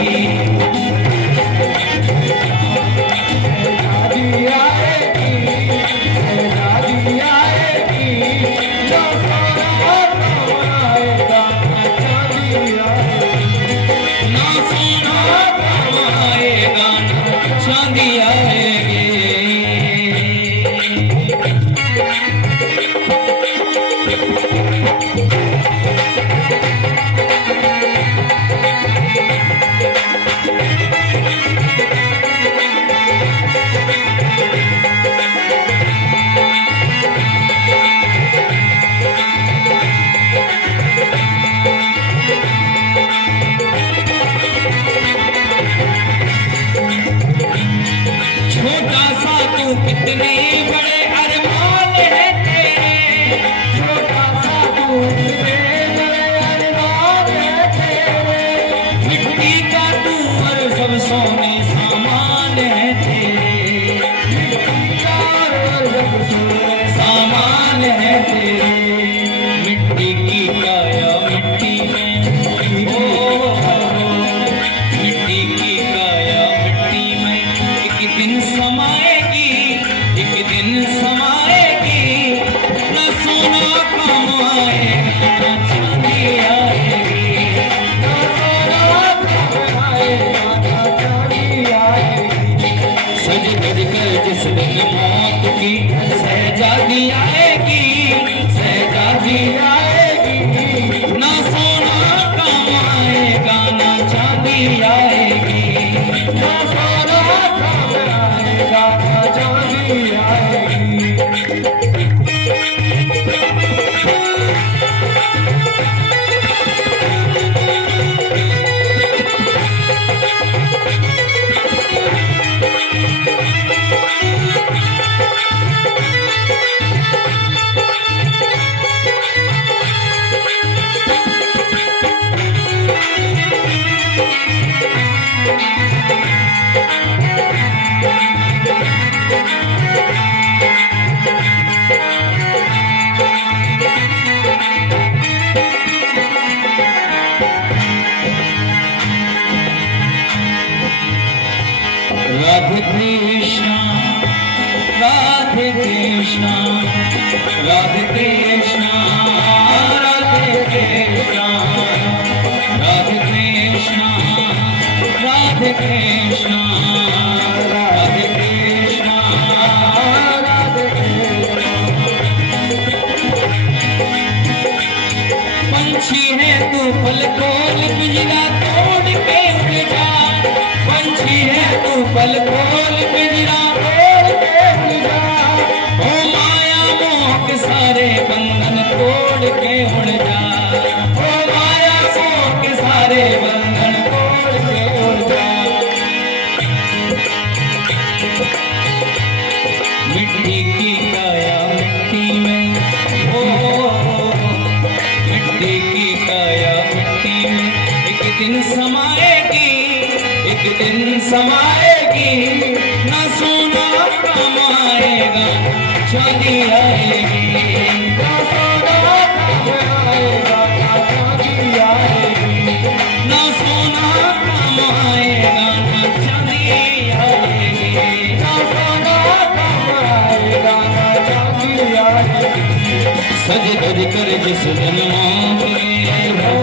सहजादी आएगी, सहजादी आएगी, ना सोना कम आएगा ना चांदी आएगी, ना सोना कम आएगा ना चांदी आएगी। राधे कृष्णा, राधे कृष्णा, राधे कृष्णा, राधे कृष्णा, राधे कृष्णा, राधे कृष्णा, राधे कृष्णा, राधे कृष्णा। पंछी है तू पल खोल पिंजरा तोड़ के उड़ जा, पंछी है तू पल खोल पिंजरा तोड़ के उड़ जा, ओ माया मोह के सारे बंधन तोड़ के उड़ जा, ओ माया मोह के सारे बंधन तोड़ के उड़ जा। मिट्टी की काया मिट्टी में, ओ मिट्टी की काया मिट्टी में, एक दिन समाएगी, एक दिन समाएगी, ना सोना कम आएगा चांदी आएगी, ना सोना कम आएगा चांदी आएगी। सज धज कर जिस दिन मौत की हो,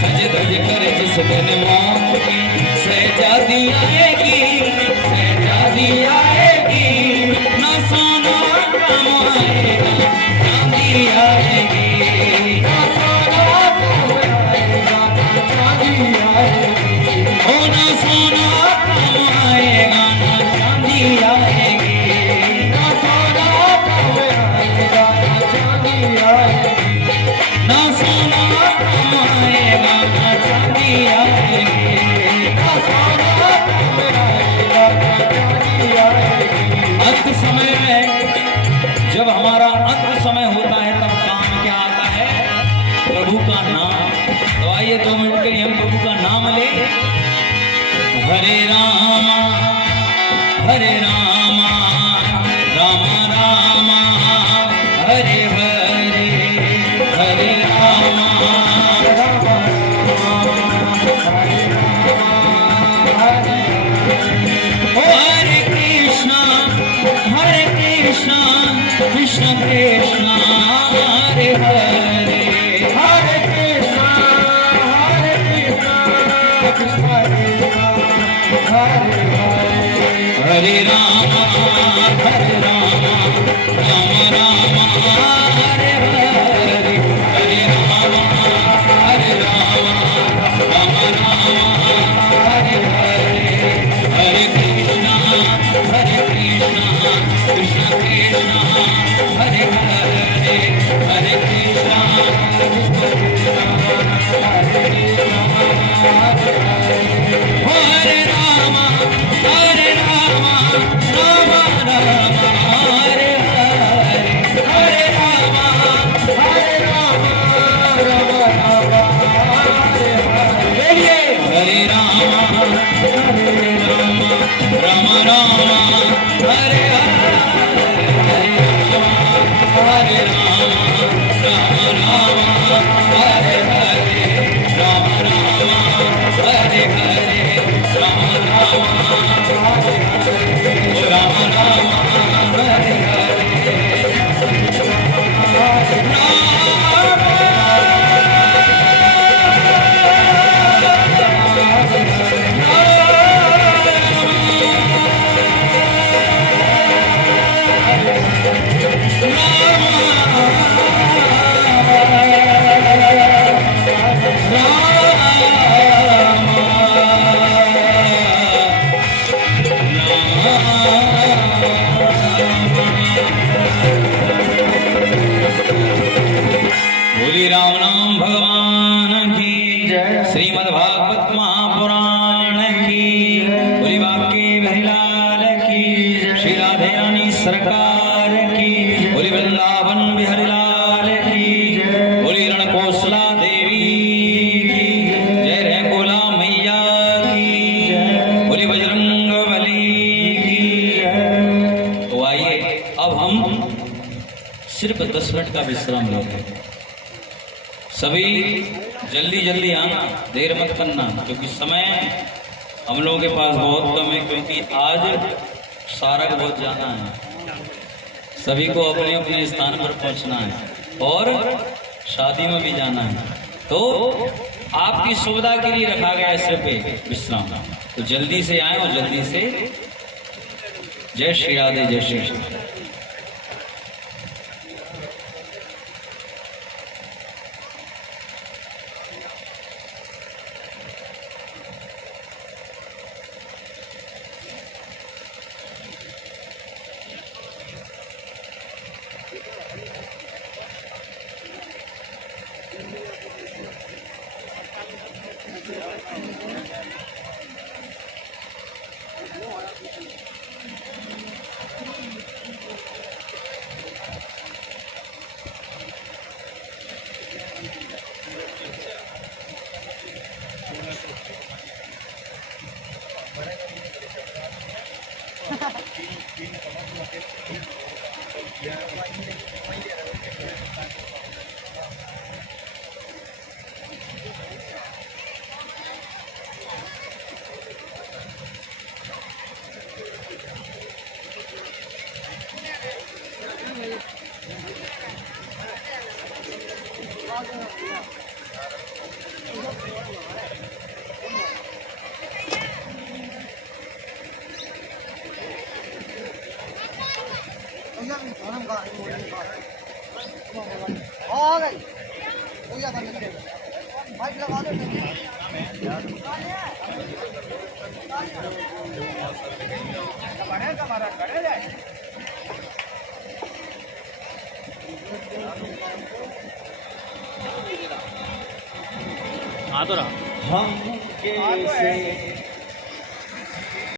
सज धज कर जिस दिन मौत की सहजादी आएगी, सहजादी आएगी, ना सोना कमाएगा चांदी आएगी, ना सोना कमाएगा चांदी आएगी, ओ ना सोना कमाएगा ना चांदी आएगी, ना सोना कमाएगा ना चांदी आएगी, ना सोना कमाएगा ना चांदी आएगी, ना सोना कमाएगा ना चांदी आएगी। अंत समय में जब हमारा अंत समय होता है तब काम क्या आता है? प्रभु का नाम। तो आइए 2 मिनट के लिए हम प्रभु का नाम ले। हरे रामा राम राम हरे हरे, हरे रामा हरे कृष्णा कृष्ण कृष्ण हरे हरे, हरे कृष्णा कृष्ण कृष्ण हरे हरे, हरे राम राम राम हरे हरे, हरे राम राम हरे हरे, हरे कृष्णा कृष्ण कृष्ण हरे हरे, हरे कृष्णा हरे राम राम राम हरे हरे, हरे राम हरे हरे, हरे राम राम हरे हरे, हरे बोली राम नाम भगवान की जय, श्रीमद् भागवत महापुराण की, बोली बांके बिहारीलाल की, श्री राधे रानी सरकार की, बोली वृंदावन बिहारी लाल की, बोली रणकोसला देवी की जय, रेंगोला मैया की, बोली बजरंग बली की। तो आइए अब हम सिर्फ 10 मिनट का विश्राम लेते हैं। सभी जल्दी आना, देर मत करना, क्योंकि समय हम लोगों के पास बहुत कम है, क्योंकि आज सारक बहुत जाना है, सभी को अपने अपने स्थान पर पहुंचना है और शादी में भी जाना है। तो आपकी सुविधा के लिए रखा गया है सिर्फ विश्राम। तो जल्दी से आए और जल्दी से जय श्री राधे, जय श्री कृष्ण। हाँ तो रहा हम कैसे